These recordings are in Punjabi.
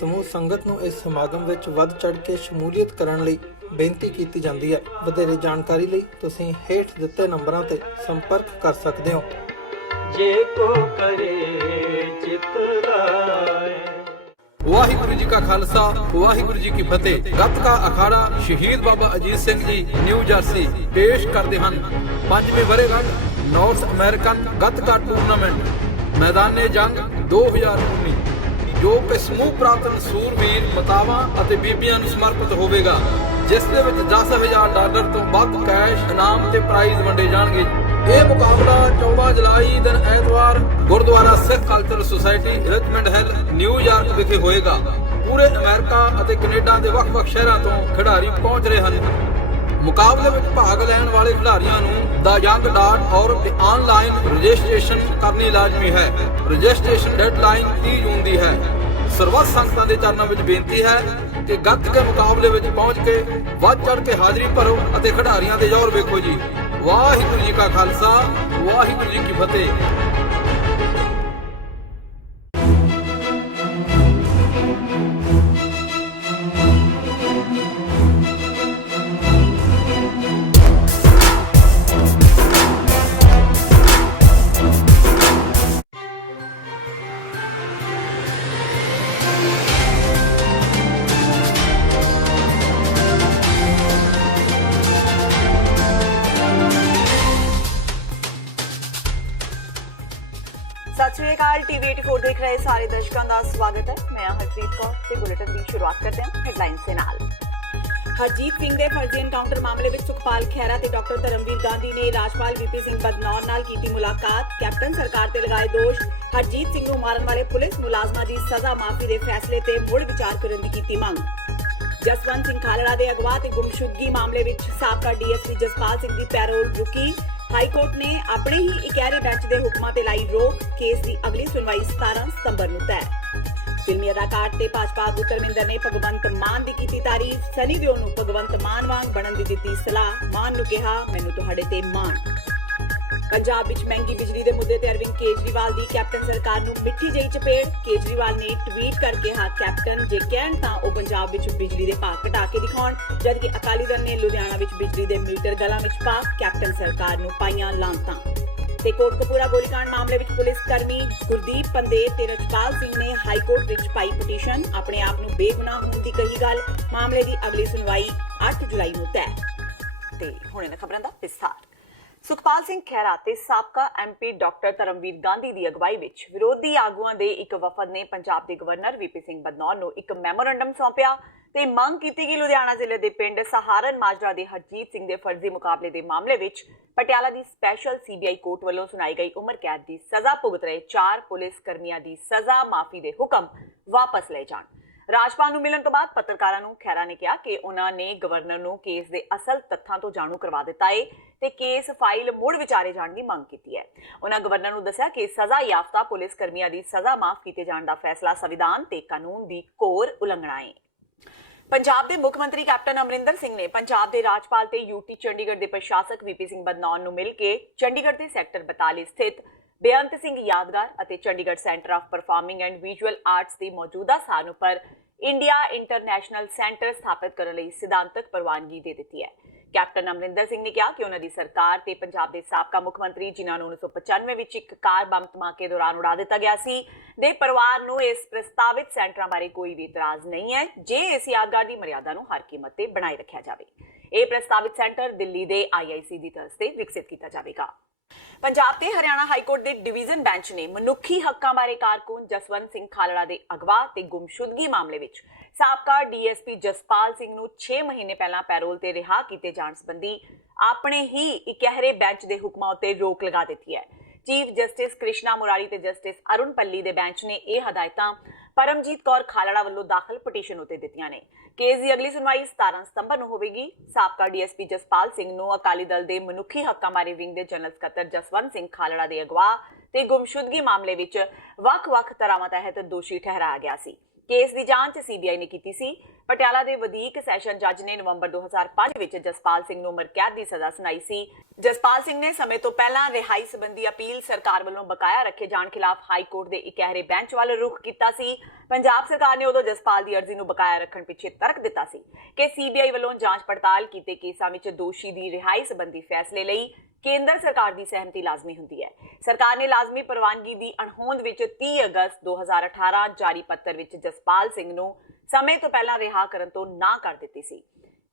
ਸਮੂਹ ਸੰਗਤ ਨੂੰ ਇਸ ਸਮਾਗਮ ਵਿੱਚ ਵੱਧ ਚੜ੍ਹ ਕੇ ਸ਼ਮੂਲੀਅਤ ਕਰਨ ਲਈ ਬੇਨਤੀ ਕੀਤੀ ਜਾਂਦੀ ਹੈ। ਵਧੇਰੇ ਜਾਣਕਾਰੀ ਲਈ ਤੁਸੀਂ ਹੇਠ ਦਿੱਤੇ ਨੰਬਰਾਂ ਤੇ ਸੰਪਰਕ ਕਰ ਸਕਦੇ ਹੋ। ਜੇ ਕੋ ਕਰੇ ਚਿਤ ਲਾਏ। ਵਾਹਿਗੁਰੂ ਜੀ ਕਾ ਖਾਲਸਾ, ਵਾਹਿਗੁਰੂ ਜੀ ਕੀ ਫਤਿਹ। ਗੱਤਕਾ ਅਖਾੜਾ ਸ਼ਹੀਦ ਬਾਬਾ ਅਜੀਤ ਸਿੰਘ ਜੀ ਨਿਊ ਜਰਸੀ ਪੇਸ਼ ਕਰਦੇ ਹਨ 5ਵੀਂ ਵਰ੍ਹੇਗੰਢ ਨਾਰਥ ਅਮਰੀਕਨ ਗੱਤਕਾ ਟੂਰਨਾਮੈਂਟ ਮੈਦਾਨੇ ਜੰਗ 2019 ਜੋ ਕਿ ਸਮੂਹ ਪ੍ਰਾਪਤ ਸੂਰਵੀਰ ਮਾਤਾਵਾਂ ਅਤੇ ਬੀਬੀਆਂ ਨੂੰ ਸਮਰਪਿਤ ਹੋਵੇਗਾ, ਜਿਸ ਦੇ ਵਿੱਚ $10,000 ਤੋਂ ਵੱਧ ਕੈਸ਼ ਇਨਾਮ ਤੇ ਪ੍ਰਾਈਜ਼ ਵੰਡੇ ਜਾਣਗੇ। ਇਹ ਮੁਕਾਬਲਾ 14 ਜੁਲਾਈ ਦਿਨ ਐਤਵਾਰ Gurdwara Sikh Cultural Society Richmond Hill New York ਵਿਖੇ ਹੋਏਗਾ। ਪੂਰੇ ਅਮਰੀਕਾ ਅਤੇ ਕੈਨੇਡਾ ਦੇ ਵੱਖ-ਵੱਖ ਸ਼ਹਿਰਾਂ ਤੋਂ ਖਿਡਾਰੀ ਪਹੁੰਚ ਰਹੇ ਹਨ। ਮੁਕਾਬਲੇ ਵਿੱਚ ਭਾਗ ਲੈਣ ਵਾਲੇ ਖਿਡਾਰੀਆਂ ਨੂੰ theyoung.org ਤੇ ਆਨਲਾਈਨ ਰਜਿਸਟ੍ਰੇਸ਼ਨ ਕਰਨੀ ਲਾਜ਼ਮੀ ਹੈ। ਰਜਿਸਟ੍ਰੇਸ਼ਨ ਡੈਡਲਾਈਨ 30 ਜੂਨ ਦੀ ਹੈ। ਸਰਬੱਤ ਸੰਗਤਾਂ ਦੇ ਚਰਨਾਂ ਵਿੱਚ ਬੇਨਤੀ ਹੈ ਕਿ ਗੱਤਕੇ ਮੁਕਾਬਲੇ ਵਿੱਚ ਪਹੁੰਚ ਕੇ ਵੱਧ ਚੜ੍ਹ ਕੇ ਹਾਜ਼ਰੀ ਭਰੋ ਅਤੇ ਖਿਡਾਰੀਆਂ ਦੇ ਜ਼ੋਰ ਵੇਖੋ ਜੀ। ਵਾਹਿਗੁਰੂ ਜੀ ਕਾ ਖਾਲਸਾ, ਵਾਹਿਗੁਰੂ ਜੀ ਕੀ ਫਤਿਹ। ਸਤਿ ਸ਼੍ਰੀ ਅਕਾਲ। ਟੀਵੀ 84 ਦੇਖ ਰਹੇ ਸਾਰੇ ਦਰਸ਼ਕਾਂ ਦਾ ਸਵਾਗਤ ਹੈ। ਮੈਂ ਹਰਪ੍ਰੀਤ ਕੌਰ ਤੇ ਬੁਲੇਟਿਨ ਦੀ ਸ਼ੁਰੂਆਤ ਕਰਦੇ ਹਾਂ ਹੈਡਲਾਈਨਸ ਦੇ ਨਾਲ। ਹਰਜੀਤ ਸਿੰਘ ਦੇ ਫਰਜ਼ੀ ਐਨਕਾਊਂਟਰ ਮਾਮਲੇ ਵਿੱਚ ਸੁਖਪਾਲ ਖਹਿਰਾ ਤੇ ਡਾਕਟਰ ਧਰਮਵੀਰ ਗਾਂਧੀ ਨੇ ਰਾਜਪਾਲ ਵੀਪੀ ਸਿੰਘ ਬਦਨੌਰ ਨਾਲ ਕੀਤੀ ਮੁਲਾਕਾਤ। ਕੈਪਟਨ ਸਰਕਾਰ ਤੇ ਲਗਾਏ ਦੋਸ਼। ਹਰਜੀਤ ਸਿੰਘ ਨੂੰ ਮਾਰਨ ਵਾਲੇ ਪੁਲਿਸ ਮੁਲਾਜ਼ਮਾਂ ਦੀ ਸਜ਼ਾ ਮਾਫੀ ਦੇ ਫੈਸਲੇ ਤੇ ਮੁੜ ਵਿਚਾਰ ਕਰਨ ਦੀ ਕੀਤੀ ਮੰਗ। ਜਸਵੰਤ ਸਿੰਘ ਖਾਲੜਾ ਦੇ ਅਗਵਾ ਤੇ ਗੁੰਮਸ਼ੁਦਗੀ ਮਾਮਲੇ ਵਿੱਚ ਸਾਬਕਾ ਡੀਐਸਪੀ ਜਸਪਾਲ ਸਿੰਘ ਦੀ ਪੈਰੋਲ ਰੁਕੀ। ਹਾਈ ਕੋਰਟ ਨੇ ਆਪਣੇ ਹੀ ਇਕਹਿਰੇ ਬੈਂਚ ਦੇ ਹੁਕਮਾਂ ਤੇ ਲਾਈ ਰੋਕ। ਕੇਸ ਦੀ ਅਗਲੀ ਸੁਣਵਾਈ 17 ਸਤੰਬਰ ਨੂੰ ਤੈਅ। ਫਿਲਮੀ ਅਦਾਕਾਰ ਤੇ ਭਾਜਪਾ ਆਗੂ ਧਰਮਿੰਦਰ ਨੇ ਭਗਵੰਤ ਮਾਨ ਦੀ ਕੀਤੀ ਤਾਰੀਫ। ਸਨੀ ਦਿਓਲ ਨੂੰ ਭਗਵੰਤ ਮਾਨ ਵਾਂਗ ਬਣਨ ਦੀ ਦਿੱਤੀ ਸਲਾਹ। ਮਾਨ ਨੂੰ ਕਿਹਾ, ਮੈਨੂੰ ਤੁਹਾਡੇ ਤੇ ਮਾਣ। ਪੰਜਾਬ ਵਿੱਚ ਮਹਿੰਗੀ ਬਿਜਲੀ ਦੇ ਮੁੱਦੇ ਤੇ ਅਰਵਿੰਦ ਕੇਜਰੀਵਾਲ ਦੀ ਕੈਪਟਨ ਸਰਕਾਰ ਨੂੰ ਮਿੱਠੀ ਜਿਹੀ ਚਪੇੜ। ਕੇਜਰੀਵਾਲ ਨੇ ਟਵੀਟ ਕਰਕੇ ਕਿਹਾ, ਕੈਪਟਨ ਜੇ ਕਹਿਣ ਤਾਂ ਉਹ ਪੰਜਾਬ ਵਿੱਚ ਬਿਜਲੀ ਦੇ ਭਾਅ ਘਟਾ ਕੇ ਦਿਖਾਉਣ, ਜਦਕਿ ਅਕਾਲੀ ਦਲ ਨੇ ਲੁਧਿਆਣਾ ਵਿੱਚ ਬਿਜਲੀ ਦੇ ਮੀਟਰ ਗਲਾਂ ਵਿੱਚ ਪਾ ਕੈਪਟਨ ਸਰਕਾਰ ਨੂੰ ਪਾਈਆਂ ਲਾਂਤਾਂ। ਤੇ ਕੋਟਕਪੂਰਾ ਗੋਲੀकांड ਮਾਮਲੇ ਵਿੱਚ ਪੁਲਿਸ ਕਰਮੀ ਗੁਰਦੀਪ ਪੰਦੇ ਤੇ ਰਜਪਾਲ ਸਿੰਘ ਨੇ ਹਾਈ ਕੋਰਟ ਵਿੱਚ ਪਾਈ ਪਟੀਸ਼ਨ। ਆਪਣੇ ਆਪ ਨੂੰ ਬੇਗੁਨਾਹ ਹੋਣ ਦੀ ਕਹੀ ਗੱਲ। ਮਾਮਲੇ ਦੀ ਅਗਲੀ ਸੁਣਵਾਈ 8 ਜੁਲਾਈ ਨੂੰ ਤੈਅ। ਤੇ ਹੁਣ ਇਹਨਾਂ ਖਬਰਾਂ ਦਾ ਵਿਸਥਾਰ। ਸੁਖਪਾਲ ਸਿੰਘ ਖਹਿਰਾ ਤੇ ਸਾਬਕਾ ਐਮਪੀ ਡਾਕਟਰ ਧਰਮਵੀਰ ਗਾਂਧੀ ਦੀ ਅਗਵਾਈ ਵਿੱਚ ਵਿਰੋਧੀ ਆਗੂਆਂ ਦੇ ਇੱਕ ਵਫਦ ਨੇ ਪੰਜਾਬ ਦੇ ਗਵਰਨਰ ਵੀਪੀ ਸਿੰਘ ਬਦਨੌਰ ਨੂੰ ਇੱਕ ਮੈਮੋਰੰਡਮ ਸੌਂਪਿਆ ਤੇ ਮੰਗ ਕੀਤੀ ਕਿ ਲੁਧਿਆਣਾ ਜ਼ਿਲ੍ਹੇ ਦੇ ਪਿੰਡ ਸਹਾਰਨ ਮਾਜਰਾ ਦੇ ਹਰਜੀਤ ਸਿੰਘ ਦੇ ਫਰਜ਼ੀ ਮੁਕਾਬਲੇ ਦੇ ਮਾਮਲੇ ਵਿੱਚ ਪਟਿਆਲਾ ਦੀ ਸਪੈਸ਼ਲ ਸੀਬੀਆਈ ਕੋਰਟ ਵੱਲੋਂ ਸੁਣਾਈ ਗਈ ਉਮਰ ਕੈਦ ਦੀ ਸਜ਼ਾ ਭੁਗਤ ਰਹੇ 4 ਪੁਲਿਸ ਕਰਮੀਆਂ ਦੀ ਸਜ਼ਾ ਮਾਫੀ ਦੇ ਹੁਕਮ ਵਾਪਸ ਲਏ ਜਾਣ। ਰਾਜਪਾਲ ਨੂੰ ਮਿਲਣ ਤੋਂ ਬਾਅਦ ਪੱਤਰਕਾਰਾਂ ਨੂੰ ਖਹਿਰਾ ਨੇ ਕਿਹਾ ਕਿ ਉਹਨਾਂ ਨੇ ਗਵਰਨਰ ਨੂੰ ਕੇਸ ਦੇ ਅਸਲ ਤੱਥਾਂ ਤੋਂ ਜਾਣੂ ਕਰਵਾ ਦਿੱਤਾ ਹੈ ਤੇ ਕੇਸ ਫਾਈਲ ਮੁੜ ਵਿਚਾਰੇ ਜਾਣ ਦੀ ਮੰਗ ਕੀਤੀ ਹੈ। ਉਹਨਾਂ ਗਵਰਨਰ ਨੂੰ ਦੱਸਿਆ ਕਿ ਸਜ਼ਾ ਯਾਫਤਾ ਪੁਲਿਸ ਕਰਮੀਆਂ ਦੀ ਸਜ਼ਾ ਮਾਫ ਕੀਤੇ ਜਾਣ ਦਾ ਫੈਸਲਾ ਸੰਵਿਧਾਨ ਤੇ ਕਾਨੂੰਨ ਦੀ ਘੋਰ ਉਲੰਘਣਾ ਹੈ। ਪੰਜਾਬ ਦੇ ਮੁੱਖ ਮੰਤਰੀ ਕੈਪਟਨ ਅਮਰਿੰਦਰ ਸਿੰਘ ਨੇ ਪੰਜਾਬ ਦੇ ਰਾਜਪਾਲ ਤੇ ਯੂਟੀ ਚੰਡੀਗੜ੍ਹ ਦੇ ਪ੍ਰਸ਼ਾਸਕ ਵੀਪੀ ਸਿੰਘ ਬਦਨੌਰ ਨੂੰ ਮਿਲ ਕੇ ਚੰਡੀਗੜ੍ਹ ਦੇ ਸੈਕਟਰ 42 ਸਥਿਤ ਬੇਅੰਤ ਸਿੰਘ ਯਾਦਗਾਰ ਅਤੇ Chandigarh centre of performing and visual arts ਦੀ ਮੌਜੂਦਾ ਸਥਾਨ ਉੱਪਰ ਇੰਡੀਆ ਇੰਟਰਨੈਸ਼ਨਲ ਸੈਂਟਰ ਸਥਾਪਿਤ ਕਰਨ ਲਈ ਸਿਧਾਂਤਕ ਪ੍ਰਵਾਨਗੀ ਦੇ ਦਿੱਤੀ ਹੈ। ਕੈਪਟਨ ਅਮਰਿੰਦਰ ਸਿੰਘ ਨੇ ਕਿਹਾ ਕਿ ਉਹਨਾਂ ਦੀ ਸਰਕਾਰ ਤੇ ਪੰਜਾਬ ਦੇ ਸਾਬਕਾ ਮੁੱਖ ਮੰਤਰੀ ਜਿਨ੍ਹਾਂ ਨੂੰ 1995 ਵਿੱਚ ਇੱਕ ਕਾਰ ਬੰਬ ਧਮਾਕੇ ਦੌਰਾਨ ਉਡਾ ਦਿੱਤਾ ਗਿਆ ਸੀ ਦੇ ਪਰਿਵਾਰ ਨੂੰ ਇਸ ਪ੍ਰਸਤਾਵਿਤ ਸੈਂਟਰਾਂ ਬਾਰੇ ਕੋਈ ਵੀ ਇਤਰਾਜ਼ ਨਹੀਂ ਹੈ ਜੇ ਇਸ ਯਾਦਗਾਰ ਦੀ ਮਰਿਆਦਾ ਨੂੰ ਹਰ ਕੀਮਤ ਤੇ ਬਣਾਏ ਰੱਖਿਆ ਜਾਵੇ। ਇਹ ਪ੍ਰਸਤਾਵਿਤ ਸੈਂਟਰ ਦਿੱਲੀ ਦੇ IIC ਦੀ ਤਰਜ਼ ਤੇ ਵਿਕਸਿਤ ਕੀਤਾ ਜਾਵੇਗਾ। ਪੰਜਾਬ ਤੇ ਹਰਿਆਣਾ ਹਾਈ ਕੋਰਟ ਦੇ ਡਿਵੀਜ਼ਨ ਬੈਂਚ ਨੇ ਮਨੁੱਖੀ ਹੱਕਾਂ ਬਾਰੇ ਕਾਰਕੁਨ ਜਸਵੰਤ ਸਿੰਘ ਖਾਲੜਾ ਦੇ ਅਗਵਾ ਤੇ ਗੁੰਮਸ਼ੁਦਗੀ ਮਾਮਲੇ ਵਿੱਚ ਸਾਬਕਾ ਡੀਐਸਪੀ ਜਸਪਾਲ ਸਿੰਘ ਨੂੰ 6 ਮਹੀਨੇ ਪਹਿਲਾਂ ਪੈਰੋਲ ਤੇ ਰਿਹਾ ਕੀਤੇ ਜਾਣ ਸੰਬੰਧੀ ਆਪਣੇ ਹੀ ਇਕਹਿਰੇ ਬੈਂਚ ਦੇ ਹੁਕਮਾਂ ਉੱਤੇ ਰੋਕ ਲਗਾ ਦਿੱਤੀ ਹੈ। ਚੀਫ ਜਸਟਿਸ ਕ੍ਰਿਸ਼ਨਾ ਮੁਰਾਰੀ ਤੇ ਜਸਟਿਸ ਅਰੁਣ ਪੱਲੀ ਦੇ ਬੈਂਚ ਨੇ ਇਹ ਹਦਾਇਤਾਂ ਪਰਮਜੀਤ ਕੌਰ ਖਾਲੜਾ ਵੱਲੋਂ ਦਾਖਲ ਪਟੀਸ਼ਨ ਉੱਤੇ ਦਿੱਤੀਆਂ ਨੇ। ਕੇਸ ਦੀ ਅਗਲੀ ਸੁਣਵਾਈ 17 ਸਤੰਬਰ ਨੂੰ ਹੋਵੇਗੀ। ਸਾਬਕਾ ਡੀਐਸਪੀ ਜਸਪਾਲ ਸਿੰਘ ਨੂੰ ਅਕਾਲੀ ਦਲ ਦੇ ਮਨੁੱਖੀ ਹੱਕਾਂ ਬਾਰੇ ਵਿੰਗ ਦੇ ਜਨਰਲ ਸਕੱਤਰ ਜਸਵੰਤ ਸਿੰਘ ਖਾਲੜਾ ਦੇ ਅਗਵਾ ਤੇ ਗੁੰਮਸ਼ੁਦਗੀ ਮਾਮਲੇ ਵਿੱਚ ਵੱਖ-ਵੱਖ ਧਾਰਾਵਾਂ ਤਹਿਤ ਦੋਸ਼ੀ ਠਹਿਰਾਇਆ ਗਿਆ ਸੀ। ਕੇਸ ਦੀ ਜਾਂਚ ਸੀਬੀਆਈ ਨੇ ਕੀਤੀ ਸੀ। ਪਟਿਆਲਾ ਦੇ ਵਧੀਕ ਸੈਸ਼ਨ ਜੱਜ ਨੇ ਨਵੰਬਰ 2005 ਵਿੱਚ ਜਸਪਾਲ ਸਿੰਘ ਨੂੰ ਉਮਰ ਕੈਦ ਦੀ ਸਜ਼ਾ ਸੁਣਾਈ ਸੀ। ਜਸਪਾਲ ਸਿੰਘ ਨੇ ਸਮੇਂ ਤੋਂ ਪਹਿਲਾਂ ਰਿਹਾਈ ਸੰਬੰਧੀ ਅਪੀਲ ਸਰਕਾਰ ਵੱਲੋਂ ਬਕਾਇਆ ਰੱਖੇ ਜਾਣ ਖਿਲਾਫ ਹਾਈ ਕੋਰਟ ਦੇ ਇਕਹਿਰੇ ਬੈਂਚ ਵੱਲ ਰੁਖ ਕੀਤਾ ਸੀ। ਪੰਜਾਬ ਸਰਕਾਰ ਨੇ ਉਦੋਂ ਜਸਪਾਲ ਦੀ ਅਰਜ਼ੀ ਨੂੰ ਬਕਾਇਆ ਰੱਖਣ ਪਿੱਛੇ ਤਰਕ ਦਿੱਤਾ ਸੀ ਕਿ ਸੀਬੀਆਈ ਵੱਲੋਂ ਜਾਂਚ ਪੜਤਾਲ ਕੀਤੇ ਕੇਸਾਂ ਵਿੱਚ ਦੋਸ਼ੀ ਦੀ ਰਿਹਾਈ ਸੰਬੰਧੀ ਫੈਸਲੇ ਲਈ ਕੇਂਦਰ ਸਰਕਾਰ ਦੀ ਸਹਿਮਤੀ ਲਾਜ਼ਮੀ ਹੁੰਦੀ ਹੈ। ਸਰਕਾਰ ਨੇ ਲਾਜ਼ਮੀ ਪ੍ਰਵਾਨਗੀ ਦੀ ਅਣਹੋਂਦ ਵਿੱਚ 30 ਅਗਸਤ 2018 ਜਾਰੀ ਪੱਤਰ ਵਿੱਚ ਜਸਪਾਲ ਸਿੰਘ ਨੂੰ ਸਮੇਂ ਤੋਂ ਪਹਿਲਾਂ ਰਿਹਾ ਕਰਨ ਤੋਂ ਨਾ ਕਰ ਦਿੱਤੀ ਸੀ।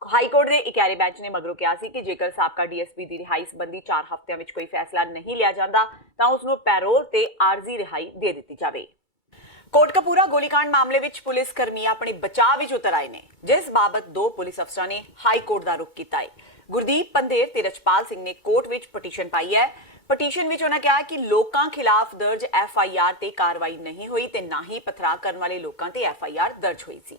ਹਾਈ ਕੋਰਟ ਦੇ ਇਕਹਿਰੇ ਬੈਂਚ ਨੇ ਮਗਰੋਂ ਕਿਹਾ ਸੀ ਕਿ ਜੇਕਰ ਸਾਬਕਾ ਡੀਐਸਪੀ ਦੀ ਰਿਹਾਈ ਸੰਬੰਧੀ 4 ਹਫ਼ਤਿਆਂ ਵਿੱਚ ਕੋਈ ਫੈਸਲਾ ਨਹੀਂ ਲਿਆ ਜਾਂਦਾ ਤਾਂ ਉਸ ਨੂੰ ਪੈਰੋਲ ਤੇ ਆਰਜ਼ੀ ਰਿਹਾਈ ਦੇ ਦਿੱਤੀ ਜਾਵੇ। ਕੋਟਕਪੂਰਾ ਗੋਲੀकांड ਮਾਮਲੇ ਵਿੱਚ ਪੁਲਿਸ ਕਰਮੀ ਆਪਣੇ ਬਚਾਅ ਵਿੱਚ ਉਤਰ ਆਏ ਨੇ, ਜਿਸ ਬਾਬਤ 2 ਪੁਲਿਸ ਅਫਸਰਾਂ ਨੇ ਹਾਈ ਕੋਰਟ ਦਾ ਰੁਖ ਕੀਤਾ ਹੈ। ਗੁਰਦੀਪ ਪੰਦੇਰ ਤੇ ਰਚਪਾਲ ਸਿੰਘ ਨੇ ਕੋਰਟ ਵਿੱਚ ਪਟੀਸ਼ਨ ਪਾਈ ਹੈ। ਪਟੀਸ਼ਨ ਵਿੱਚ ਉਹਨਾਂ ਕਿਹਾ ਕਿ ਲੋਕਾਂ ਖਿਲਾਫ ਦਰਜ ਐਫਆਈਆਰ ਤੇ ਕਾਰਵਾਈ ਨਹੀਂ ਹੋਈ ਤੇ ਨਾ ਹੀ ਪਥਰਾ ਕਰਨ ਵਾਲੇ ਲੋਕਾਂ ਤੇ ਐਫਆਈਆਰ ਦਰਜ ਹੋਈ ਸੀ।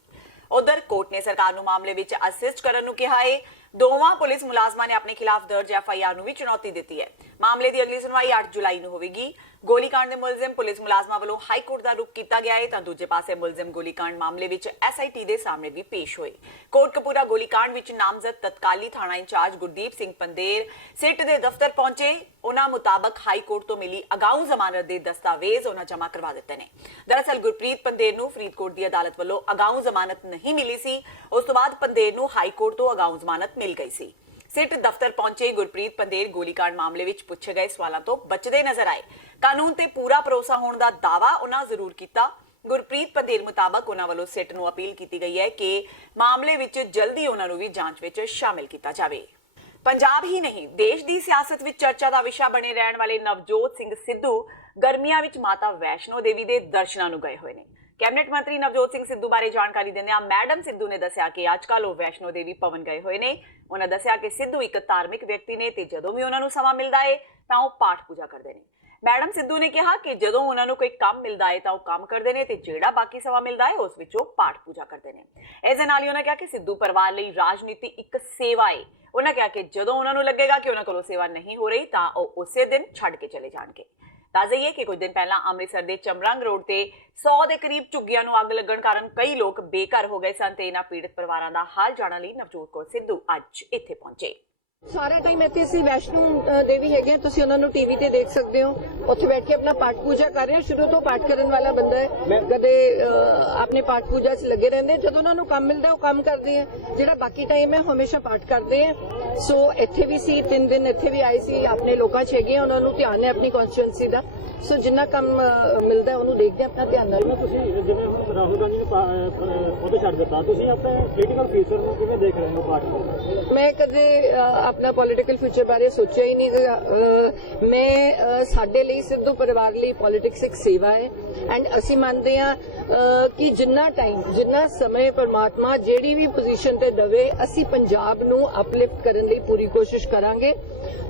ਉਧਰ ਕੋਰਟ ਨੇ ਸਰਕਾਰ ਨੂੰ ਮਾਮਲੇ ਵਿੱਚ ਅਸਿਸਟ ਕਰਨ ਨੂੰ ਕਿਹਾ ਹੈ। ਦੋਵਾਂ ਪੁਲਿਸ ਮੁਲਾਜ਼ਮਾਂ ਨੇ ਆਪਣੇ ਖਿਲਾਫ ਦਰਜ ਐਫਆਈਆਰ ਨੂੰ ਵੀ ਚੁਣੌਤੀ ਦਿੱਤੀ ਹੈ। ਮਾਮਲੇ ਦੀ ਅਗਲੀ ਸੁਣਵਾਈ 8 ਜੁਲਾਈ ਨੂੰ ਹੋਵੇਗੀ। ਗੋਲੀकांड ਦੇ ਮੁਲਜ਼ਮ ਪੁਲਿਸ ਮੁਲਾਜ਼ਮਾਂ ਵੱਲੋਂ ਹਾਈ ਕੋਰਟ ਦਾ ਰੁਖ ਕੀਤਾ ਗਿਆ ਹੈ ਤਾਂ ਦੂਜੇ ਪਾਸੇ ਮੁਲਜ਼ਮ ਗੋਲੀकांड ਮਾਮਲੇ ਵਿੱਚ ਐਸਆਈਟੀ ਦੇ ਸਾਹਮਣੇ ਵੀ ਪੇਸ਼ ਹੋਏ। ਕੋਟਕਪੂਰਾ ਗੋਲੀकांड ਵਿੱਚ ਨਾਮਜ਼ਦ ਤਤਕਾਲੀ ਥਾਣਾ ਇੰਚਾਰਜ ਗੁਰਦੀਪ ਸਿੰਘ ਪੰਦੇਰ ਸਿੱਟ ਦੇ ਦਫ਼ਤਰ ਪਹੁੰਚੇ। ਉਹਨਾਂ ਮੁਤਾਬਕ ਹਾਈ ਕੋਰਟ ਤੋਂ ਮਿਲੀ ਅਗਾਊਂ ਜ਼ਮਾਨਤ ਦੇ ਦਸਤਾਵੇਜ਼ ਉਹਨਾਂ ਜਮ੍ਹਾਂ ਕਰਵਾ ਦਿੱਤੇ ਨੇ। ਦਰਅਸਲ ਗੁਰਪ੍ਰੀਤ ਪੰਦੇਰ ਨੂੰ ਫਰੀਦਕੋਟ ਦੀ ਅਦਾਲਤ ਵੱਲੋਂ ਅਗਾਊਂ ਜ਼ਮਾਨਤ ਨਹੀਂ ਮਿਲੀ ਸੀ। ਉਸ ਤੋਂ ਬਾਅਦ ਪੰਦੇਰ ਨੂੰ ਹਾਈ ਕੋਰਟ ਤੋਂ ਅਗਾਊਂ ਜ਼ਮਾਨਤ ਮਿਲ ਗਈ ਸੀ। ਸਿੱਟ ਦਫ਼ਤਰ ਪਹੁੰਚੇ ਗੁਰਪ੍ਰੀਤ ਪੰਦੇਰ ਗੋਲੀकांड ਮਾਮਲੇ ਵਿੱਚ ਪੁੱਛੇ ਗਏ ਸਵਾਲਾਂ ਤੋਂ ਬਚਦੇ ਨਜ਼ਰ ਆਏ। ਕਾਨੂੰਨ ਤੇ ਪੂਰਾ ਭਰੋਸਾ ਹੋਣ ਦਾ ਦਾਅਵਾ ਉਹਨਾਂ ਜ਼ਰੂਰ ਕੀਤਾ। ਗੁਰਪ੍ਰੀਤ ਪੰਦੇਰ ਮੁਤਾਬਕ ਉਹਨਾਂ ਵੱਲੋਂ ਸਿੱਟ ਨੂੰ ਅਪੀਲ ਕੀਤੀ ਗਈ ਹੈ ਕਿ ਮਾਮਲੇ ਵਿੱਚ ਜਲਦੀ ਉਹਨਾਂ ਨੂੰ ਵੀ ਜਾਂਚ ਵਿੱਚ ਸ਼ਾਮਿਲ ਕੀਤਾ ਜਾਵੇ। ਪੰਜਾਬ ਹੀ ਨਹੀਂ, ਦੇਸ਼ ਦੀ ਸਿਆਸਤ ਵਿੱਚ ਚਰਚਾ ਦਾ ਵਿਸ਼ਾ ਬਣੇ ਰਹਿਣ ਵਾਲੇ ਨਵਜੋਤ ਸਿੰਘ ਸਿੱਧੂ ਗਰਮੀਆਂ ਵਿੱਚ ਮਾਤਾ ਵੈਸ਼ਨੋ ਦੇਵੀ ਦੇ ਦਰਸ਼ਨਾਂ ਨੂੰ ਗਏ ਹੋਏ ਨੇ। ਕੈਬਨਿਟ ਮੰਤਰੀ ਨਵਜੋਤ ਸਿੰਘ ਸਿੱਧੂ ਬਾਰੇ ਜਾਣਕਾਰੀ ਦਿੰਦਿਆਂ ਮੈਡਮ ਸਿੱਧੂ ਨੇ ਦੱਸਿਆ ਕਿ ਅੱਜਕੱਲ ਉਹ ਵੈਸ਼ਨੋ ਦੇਵੀ ਭਵਨ ਗਏ ਹੋਏ ਨੇ। ਉਹਨਾਂ ਦੱਸਿਆ ਕਿ ਸਿੱਧੂ ਇੱਕ ਧਾਰਮਿਕ ਵਿਅਕਤੀ ਨੇ ਤੇ ਜਦੋਂ ਵੀ ਉਹਨਾਂ ਨੂੰ ਸਮਾਂ ਮਿਲਦਾ ਹੈ ਤਾਂ ਉਹ ਪਾਠ ਪੂਜਾ ਕਰਦੇ ਨੇ। ਮੈਡਮ ਸਿੱਧੂ ਨੇ ਕਿਹਾ ਕਿ ਜਦੋਂ ਉਹਨਾਂ ਨੂੰ ਕੋਈ ਕੰਮ ਮਿਲਦਾ ਹੈ ਤਾਂ ਉਹ ਕੰਮ ਕਰਦੇ ਨੇ ਤੇ ਜਿਹੜਾ ਬਾਕੀ ਸਮਾਂ ਮਿਲਦਾ ਹੈ ਉਸ ਵਿੱਚ ਉਹ ਪਾਠ ਪੂਜਾ ਕਰਦੇ ਨੇ। ਇਸ ਦੇ ਨਾਲ ਹੀ ਉਹਨਾਂ ਕਿਹਾ ਕਿ ਸਿੱਧੂ ਪਰਿਵਾਰ ਲਈ ਰਾਜਨੀਤੀ ਇੱਕ ਸੇਵਾ ਹੈ। ਉਹਨਾਂ ਕਿਹਾ ਕਿ ਜਦੋਂ ਉਹਨਾਂ ਨੂੰ ਲੱਗੇਗਾ ਕਿ ਉਹਨਾਂ ਕੋਲੋਂ ਸੇਵਾ ਨਹੀਂ ਹੋ ਰਹੀ ਤਾਂ ਉਹ ਉਸੇ ਦਿਨ ਛੱਡ ਕੇ ਚਲੇ ਜਾਣਗੇ। ਦੱਸ ਦਈਏ ਕਿ ਕੁਝ ਦਿਨ ਪਹਿਲਾਂ ਅੰਮ੍ਰਿਤਸਰ ਦੇ ਚਮਰੰਗ ਰੋਡ ਤੇ 100 ਦੇ ਕਰੀਬ ਝੁੱਗੀਆਂ ਨੂੰ ਅੱਗ ਲੱਗਣ ਕਾਰਨ ਕਈ ਲੋਕ ਬੇਘਰ ਹੋ ਗਏ ਸਨ ਤੇ ਇਹਨਾਂ ਪੀੜਤ ਪਰਿਵਾਰਾਂ ਦਾ ਹਾਲ ਜਾਣਨ ਲਈ ਨਵਜੋਤ ਕੌਰ ਸਿੱਧੂ ਅੱਜ ਇੱਥੇ ਪਹੁੰਚੇ। ਸਾਰਾ ਟਾਈਮ ਇੱਥੇ ਅਸੀਂ ਵੈਸ਼ਨੋ ਦੇਵੀ ਹੈਗੇ ਆ, ਤੁਸੀਂ ਉਹਨਾਂ ਨੂੰ ਟੀਵੀ ਤੇ ਦੇਖ ਸਕਦੇ ਹੋ। ਉੱਥੇ ਬੈਠ ਕੇ ਆਪਣਾ ਪਾਠ ਪੂਜਾ ਕਰ ਰਹੇ ਆ। ਸ਼ੁਰੂ ਤੋਂ ਪਾਠ ਕਰਨ ਵਾਲਾ ਬੰਦਾ ਹੈ, ਕਦੇ ਆਪਣੇ ਪਾਠ ਪੂਜਾ 'ਚ ਲੱਗੇ ਰਹਿੰਦੇ। ਜਦੋਂ ਉਹਨਾਂ ਨੂੰ ਕੰਮ ਮਿਲਦਾ ਉਹ ਕੰਮ ਕਰਦੇ ਆ, ਜਿਹੜਾ ਬਾਕੀ ਟਾਈਮ ਹੈ ਹਮੇਸ਼ਾ ਪਾਠ ਕਰਦੇ ਆ। ਸੋ ਇੱਥੇ ਵੀ ਸੀ 3 ਦਿਨ ਇੱਥੇ ਵੀ ਆਏ ਸੀ, ਆਪਣੇ ਲੋਕਾਂ 'ਚ ਹੈਗੇ ਆ, ਉਹਨਾਂ ਨੂੰ ਧਿਆਨ ਹੈ ਆਪਣੀ ਕੌਨਸਟੀਟਿਊਐਂਸੀ ਦਾ। ਸੋ ਜਿੰਨਾ ਕੰਮ ਮਿਲਦਾ ਉਹਨੂੰ ਦੇਖਦੇ ਆ ਆਪਣਾ ਧਿਆਨ ਨਾਲ। ਤੁਸੀਂ ਜਿਵੇਂ ਰਾਹੁਲ ਗਾਂਧੀ ਨੂੰ ਉਹਦੇ ਛੱਡ ਦਿੱਤਾ, ਤੁਸੀਂ ਆਪਣੇ ਪੋਲੀਟੀਕਲ ਫਿਊਚਰ ਨੂੰ ਕਿਵੇਂ ਦੇਖ ਰਹੇ ਹੋ ਪਾਰਟੀ? ਮੈਂ ਕਦੇ ਆਪਣਾ ਪੋਲੀਟੀਕਲ ਫਿਊਚਰ ਬਾਰੇ ਸੋਚਿਆ ਹੀ ਨਹੀਂ। ਮੈਂ ਸਾਡੇ ਲਈ ਸਿੱਧੂ ਪਰਿਵਾਰ ਲਈ ਪੋਲੀਟਿਕਸ ਇੱਕ ਸੇਵਾ ਹੈ ਐਂਡ ਅਸੀਂ ਮੰਨਦੇ ਹਾਂ ਕਿ ਜਿੰਨਾ ਟਾਈਮ ਜਿੰਨਾ ਸਮੇਂ ਪਰਮਾਤਮਾ ਜਿਹੜੀ ਵੀ ਪੋਜੀਸ਼ਨ ਤੇ ਦਵੇ ਅਸੀਂ ਪੰਜਾਬ ਨੂੰ ਅਪਲਿਫਟ ਕਰਨ ਲਈ ਪੂਰੀ ਕੋਸ਼ਿਸ਼ ਕਰਾਂਗੇ।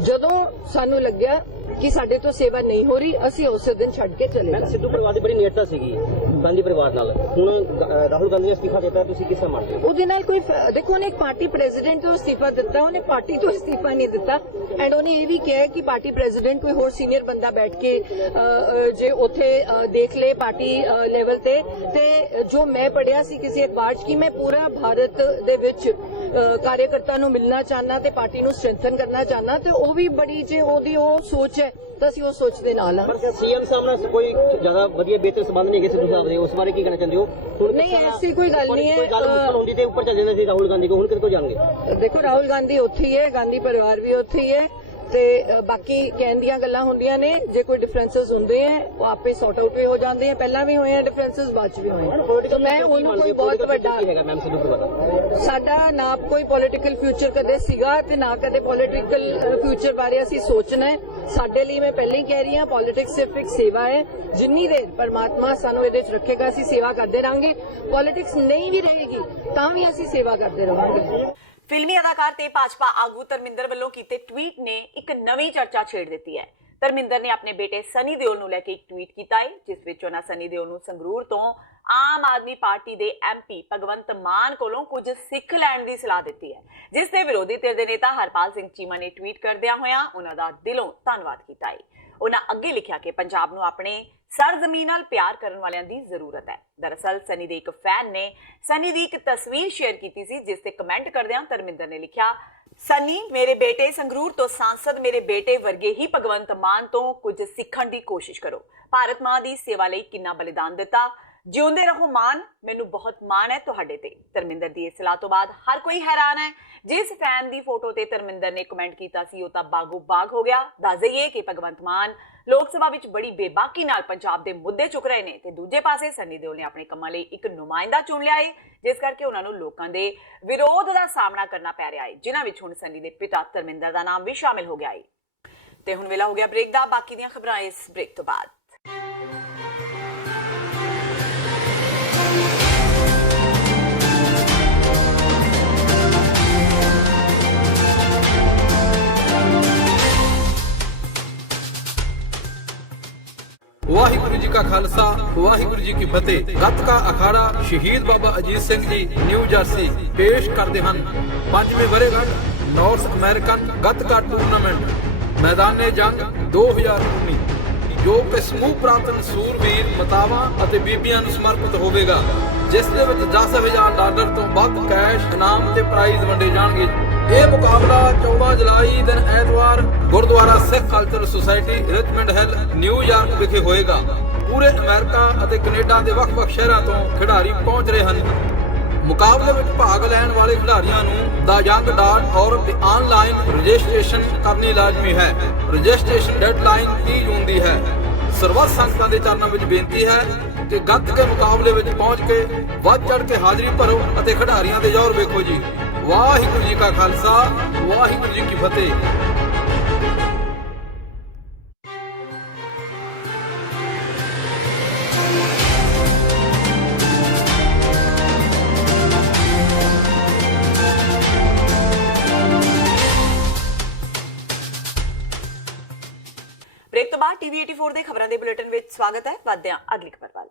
ਜਦੋਂ ਸਾਨੂੰ ਲੱਗਿਆ ਕਿ ਸਾਡੇ ਤੋਂ ਸੇਵਾ ਨਹੀਂ ਹੋ ਰਹੀ ਅਸੀਂ ਉਸੇ ਦਿਨ ਛੱਡ ਕੇ ਚਲੇ ਜਾਵਾਂਗੇ। ਸਿੱਧੂ ਪਰਿਵਾਰ ਦੀ ਬੜੀ ਨੇੜਤਾ ਸੀਗੀ ਗਾਂਧੀ ਪਰਿਵਾਰ ਨਾਲ, ਹੁਣ ਰਾਹੁਲ ਗਾਂਧੀ ਨੇ ਅਸਤੀਫਾ ਦਿੱਤਾ, ਤੁਸੀਂ ਕਿਸ ਤਰ੍ਹਾਂ ਮੰਨਦੇ ਹੋ? ਉਹਦੇ ਨਾਲ ਕੋਈ ਦੇਖੋ, ਉਹਨੇ ਇੱਕ ਪਾਰਟੀ ਪ੍ਰੈਜ਼ੀਡੈਂਟ ਤੋਂ ਅਸਤੀਫਾ ਦਿੱਤਾ, ਉਹਨੇ ਪਾਰਟੀ ਤੋਂ ਅਸਤੀਫਾ ਨਹੀਂ ਦਿੱਤਾ। ਐਂਡ ਉਹਨੇ ਇਹ ਵੀ ਕਿਹਾ ਕਿ ਪਾਰਟੀ ਪ੍ਰੈਜ਼ੀਡੈਂਟ ਕੋਈ ਹੋਰ ਸੀਨੀਅਰ ਬੰਦਾ ਬੈਠ ਕੇ ਜੇ ਉੱਥੇ ਦੇਖ ਲੇ ਪਾਰਟੀ ਲੈਵਲ ਤੇ ਜੋ ਮੈਂ ਪੜਿਆ ਸੀ ਕਿਸੇ ਅਖਬਾਰ 'ਚ ਕਿ ਮੈਂ ਪੂਰਾ ਭਾਰਤ ਦੇ ਵਿੱਚ ਕਾਰਜਕਰਤਾ ਨੂੰ ਮਿਲਣਾ ਚਾਹਨਾ ਤੇ ਪਾਰਟੀ ਨੂੰ ਸਟਰੈਂਥਨ ਕਰਨਾ ਚਾਹਨਾ ਤੇ ਉਹ ਵੀ ਬੜੀ ਜੇ ਉਹਦੀ ਉਹ ਸੋਚ ਹੈ ਤਾਂ ਅਸੀਂ ਉਹ ਸੋਚ ਦੇ ਨਾਲ ਹਾਂ। ਪਰ ਸੀਐਮ ਸਾਹਿਬ ਨਾਲ ਕੋਈ ਜ਼ਿਆਦਾ ਵਧੀਆ ਬਿਹਤਰ ਸੰਬੰਧ ਨਹੀਂ ਹੈਗੇ ਸਿੱਧੂ ਸਾਹਿਬ ਦੇ, ਉਸ ਬਾਰੇ ਕੀ ਕਹਿਣਾ ਚਾਹੁੰਦੇ ਹੋ? ਨਹੀਂ ਐਸੀ ਕੋਈ ਗੱਲ ਨਹੀਂ ਹੈ। ਗੱਲ ਹੁੰਦੀ ਤੇ ਉੱਪਰ ਚੱਲ ਜਾਂਦੇ ਸੀ ਰਾਹੁਲ ਗਾਂਧੀ ਕੋ, ਹੁਣ ਕਿਹਦੇ ਕੋ ਜਾਣਗੇ? ਦੇਖੋ ਰਾਹੁਲ ਗਾਂਧੀ ਉੱਥੇ ਹੀ ਹੈ, ਗਾਂਧੀ ਪਰਿਵਾਰ ਵੀ ਉੱਥੇ ਹੀ ਹੈ ਤੇ ਬਾਕੀ ਕਹਿਣ ਦੀਆਂ ਗੱਲਾਂ ਹੁੰਦੀਆਂ ਨੇ। ਜੇ ਕੋਈ ਡਿਫਰੈਂਸਸ ਹੁੰਦੇ ਆ ਉਹ ਆਪੇ ਸੌਟ ਆਊਟ ਵੀ ਹੋ ਜਾਂਦੇ ਆ, ਪਹਿਲਾਂ ਵੀ ਹੋਏ ਆ ਡਿਫਰੈਂਸਸ, ਬਾਅਦ ਚ ਵੀ ਹੋਏ ਆ। ਮੈਂ ਉਹਨੂੰ ਕੋਈ ਬਹੁਤ ਵੱਡਾ ਹੈਗਾ ਮੈਮ ਸਿੱਧੂ ਪਰਿਵਾਰ ਸਾਡਾ ਨਾ ਕੋਈ ਪੋਲੀਟੀਕਲ ਫਿਊਚਰ ਕਦੇ ਸੀਗਾ ਤੇ ਨਾ ਕਦੇ ਪੋਲੀਟੀਕਲ ਫਿਊਚਰ ਬਾਰੇ ਅਸੀਂ ਸੋਚਣਾ ਹੈ। ਸਾਡੇ ਲਈ ਮੈਂ ਪਹਿਲਾਂ ਹੀ ਕਹਿ ਰਹੀ ਹਾਂ ਪੋਲੀਟਿਕਸ ਸਿਰਫ ਇੱਕ ਸੇਵਾ ਹੈ। ਜਿੰਨੀ ਦੇਰ ਪਰਮਾਤਮਾ ਸਾਨੂੰ ਇਹਦੇ 'ਚ ਰੱਖੇਗਾ ਅਸੀਂ ਸੇਵਾ ਕਰਦੇ ਰਹਾਂਗੇ। ਪੋਲੀਟਿਕਸ ਨਹੀਂ ਵੀ ਰਹੇਗੀ ਤਾਂ ਵੀ ਅਸੀਂ ਸੇਵਾ ਕਰਦੇ ਰਹਾਂਗੇ। ਫਿਲਮੀ ਅਦਾਕਾਰ ਤੇ ਭਾਜਪਾ ਆਗੂ ਧਰਮਿੰਦਰ ਵੱਲੋਂ ਕੀਤੇ ਟਵੀਟ ਨੇ ਇੱਕ ਨਵੀਂ ਚਰਚਾ ਛੇੜ ਦਿੱਤੀ ਹੈ। ਧਰਮਿੰਦਰ ਨੇ ਆਪਣੇ ਬੇਟੇ ਸਨੀ ਦਿਓਲ ਨੂੰ ਲੈ ਕੇ ਇੱਕ ਟਵੀਟ ਕੀਤਾ ਹੈ ਜਿਸ ਵਿੱਚ ਉਹਨਾਂ ਸਨੀ ਦਿਓਲ ਨੂੰ ਸੰਗਰੂਰ ਤੋਂ ਆਮ ਆਦਮੀ ਪਾਰਟੀ ਦੇ ਐਮਪੀ ਭਗਵੰਤ ਮਾਨ ਕੋਲੋਂ ਕੁਝ ਸਿੱਖ ਲੈਣ ਦੀ ਸਲਾਹ ਦਿੱਤੀ ਹੈ, ਜਿਸ ਦੇ ਵਿਰੋਧੀ ਧਿਰ ਦੇ ਨੇਤਾ ਹਰਪਾਲ ਸਿੰਘ ਚੀਮਾ ਨੇ ਟਵੀਟ ਕਰਦਿਆਂ ਹੋਇਆਂ ਉਹਨਾਂ ਦਾ ਦਿਲੋਂ ਧੰਨਵਾਦ ਕੀਤਾ ਹੈ। ਉਹਨਾਂ ਅੱਗੇ ਲਿਖਿਆ ਕਿ ਪੰਜਾਬ ਨੂੰ ਆਪਣੇ ਸਰਜ਼ਮੀਨ ਨਾਲ ਪਿਆਰ ਕਰਨ ਵਾਲਿਆਂ ਦੀ ਜ਼ਰੂਰਤ ਹੈ। ਦਰਅਸਲ ਸਨੀ ਦੇ ਇੱਕ ਫੈਨ ਨੇ ਸਨੀ ਦੀ ਇੱਕ ਤਸਵੀਰ ਸ਼ੇਅਰ ਕੀਤੀ ਸੀ, ਜਿਸ ਤੇ ਕਮੈਂਟ ਕਰਦਿਆਂ ਧਰਮਿੰਦਰ ਨੇ ਲਿਖਿਆ, ਸਨੀ ਮੇਰੇ ਬੇਟੇ, ਸੰਗਰੂਰ ਤੋਂ ਸਾਂਸਦ ਮੇਰੇ ਬੇਟੇ ਵਰਗੇ ਹੀ ਭਗਵੰਤ ਮਾਨ ਤੋਂ ਕੁਝ ਸਿੱਖਣ ਦੀ ਕੋਸ਼ਿਸ਼ ਕਰੋ। ਭਾਰਤ ਮਾਂ ਦੀ ਸੇਵਾ ਲਈ ਕਿੰਨਾ ਬਲੀਦਾਨ ਦਿੱਤਾ। ਜਿਉਂਦੇ ਰਹੋ ਮਾਨ, ਮੈਨੂੰ ਬਹੁਤ ਮਾਣ ਹੈ ਤੁਹਾਡੇ ਤੇ। ਧਰਮਿੰਦਰ ਦੀ ਇਸ ਸਲਾਹ ਤੋਂ ਬਾਅਦ ਹਰ ਕੋਈ ਹੈਰਾਨ ਹੈ। ਜਿਸ ਫੈਨ ਦੀ ਫੋਟੋ ਤੇ ਧਰਮਿੰਦਰ ਨੇ ਕਮੈਂਟ ਕੀਤਾ ਸੀ ਉਹ ਤਾਂ ਬਾਗੋ ਬਾਗ ਹੋ ਗਿਆ। ਦੱਸ ਦਈਏ ਕਿ ਭਗਵੰਤ ਮਾਨ ਲੋਕ ਸਭਾ ਵਿੱਚ ਬੜੀ ਬੇਬਾਕੀ ਨਾਲ ਪੰਜਾਬ ਦੇ ਮੁੱਦੇ ਚੁੱਕ ਰਹੇ ਨੇ ਤੇ ਦੂਜੇ ਪਾਸੇ ਸਨੀ ਦਿਓਲ ਨੇ ਆਪਣੇ ਕੰਮਾਂ ਲਈ ਇੱਕ ਨੁਮਾਇੰਦਾ ਚੁਣ ਲਿਆ ਹੈ, ਜਿਸ ਕਰਕੇ ਉਹਨਾਂ ਨੂੰ ਲੋਕਾਂ ਦੇ ਵਿਰੋਧ ਦਾ ਸਾਹਮਣਾ ਕਰਨਾ ਪੈ ਰਿਹਾ ਹੈ, ਜਿਨ੍ਹਾਂ ਵਿੱਚ ਹੁਣ ਸਨੀ ਦੇ ਪਿਤਾ ਧਰਮਿੰਦਰ ਦਾ ਨਾਮ ਵੀ ਸ਼ਾਮਿਲ ਹੋ ਗਿਆ ਹੈ। ਤੇ ਹੁਣ ਵੇਲਾ ਹੋ ਗਿਆ ਬ੍ਰੇਕ ਦਾ। ਬਾਕੀ ਦੀਆਂ ਖਬਰਾਂ ਇਸ ਬ੍ਰੇਕ ਤੋਂ ਬਾਅਦ। ਵਾਹਿਗੁਰੂ ਜੀ ਕਾ ਖਾਲਸਾ ਵਾਹਿਗੁਰੂ ਜੀ ਕੀ ਫਤਿਹ। ਗੱਤਕਾ ਅਖਾੜਾ ਸ਼ਹੀਦ ਬਾਬਾ ਅਜੀਤ ਸਿੰਘ ਜੀ ਨਿਊ ਜਰਸੀ ਪੇਸ਼ ਕਰਦੇ ਹਨ 5ਵੀਂ ਵਰ੍ਹੇਗੰਢ ਨਾਰਥ ਅਮਰੀਕਨ ਗੱਤਕਾ ਟੂਰਨਾਮੈਂਟ ਮੈਦਾਨੇ ਜੰਗ 2019, ਜੋ ਕਿ ਸਮੂਹ ਪ੍ਰਾਂਤਨ ਸੂਰਬੀਰ ਮਾਤਾਵਾਂ ਅਤੇ ਬੀਬੀਆਂ ਨੂੰ ਸਮਰਪਿਤ ਹੋਵੇਗਾ, ਜਿਸ ਦੇ ਵਿੱਚ $10,000 ਤੋਂ ਵੱਧ ਕੈਸ਼ ਇਨਾਮ ਤੇ ਪ੍ਰਾਈਜ਼ ਵੰਡੇ ਜਾਣਗੇ। ਇਹ ਮੁਕਾਬਲਾ 14 ਜੁਲਾਈ ਦਿਨ ਐਤਵਾਰ Gurdwara Sikh Cultural Society Richmond Hill New York ਵਿਖੇ ਹੋਏਗਾ। ਪੂਰੇ ਅਮਰੀਕਾ ਅਤੇ ਕੈਨੇਡਾ ਦੇ ਵੱਖ-ਵੱਖ ਸ਼ਹਿਰਾਂ ਤੋਂ ਖਿਡਾਰੀ ਪਹੁੰਚ ਰਹੇ ਹਨ। ਮੁਕਾਬਲੇ ਵਿੱਚ ਭਾਗ ਲੈਣ ਵਾਲੇ ਖਿਡਾਰੀਆਂ ਨੂੰ theyoung.org ਤੇ ਆਨਲਾਈਨ ਰਜਿਸਟ੍ਰੇਸ਼ਨ ਕਰਨੀ ਲਾਜ਼ਮੀ ਹੈ। ਰਜਿਸਟ੍ਰੇਸ਼ਨ ਡੈਡਲਾਈਨ 30 ਜੂਨ ਦੀ ਹੈ। ਸਰਬੱਤ ਸੰਗਤਾਂ ਦੇ ਚਰਨਾਂ ਵਿੱਚ ਬੇਨਤੀ ਹੈ ਕਿ ਗੱਤਕੇ ਮੁਕਾਬਲੇ ਵਿੱਚ ਪਹੁੰਚ ਕੇ ਵੱਧ ਚੜ੍ਹ ਕੇ ਹਾਜ਼ਰੀ ਭਰੋ ਅਤੇ ਖਿਡਾਰੀਆਂ ਦੇ ਜ਼ੋਰ ਵੇਖੋ ਜੀ। ਵਾਹਿਗੁਰੂ ਜੀ ਕਾ ਖਾਲਸਾ ਵਾਹਿਗੁਰੂ ਜੀ ਕੀ ਫਤਿਹ। ਬ੍ਰੇਕ ਤੋਂ ਬਾਅਦ ਟੀਵੀ 84 ਦੇ ਖਬਰਾਂ ਦੇ ਬੁਲੇਟਿਨ ਵਿੱਚ ਸਵਾਗਤ ਹੈ। ਵਧਦੇ ਹਾਂ ਅਗਲੀ ਖਬਰ ਵੱਲ।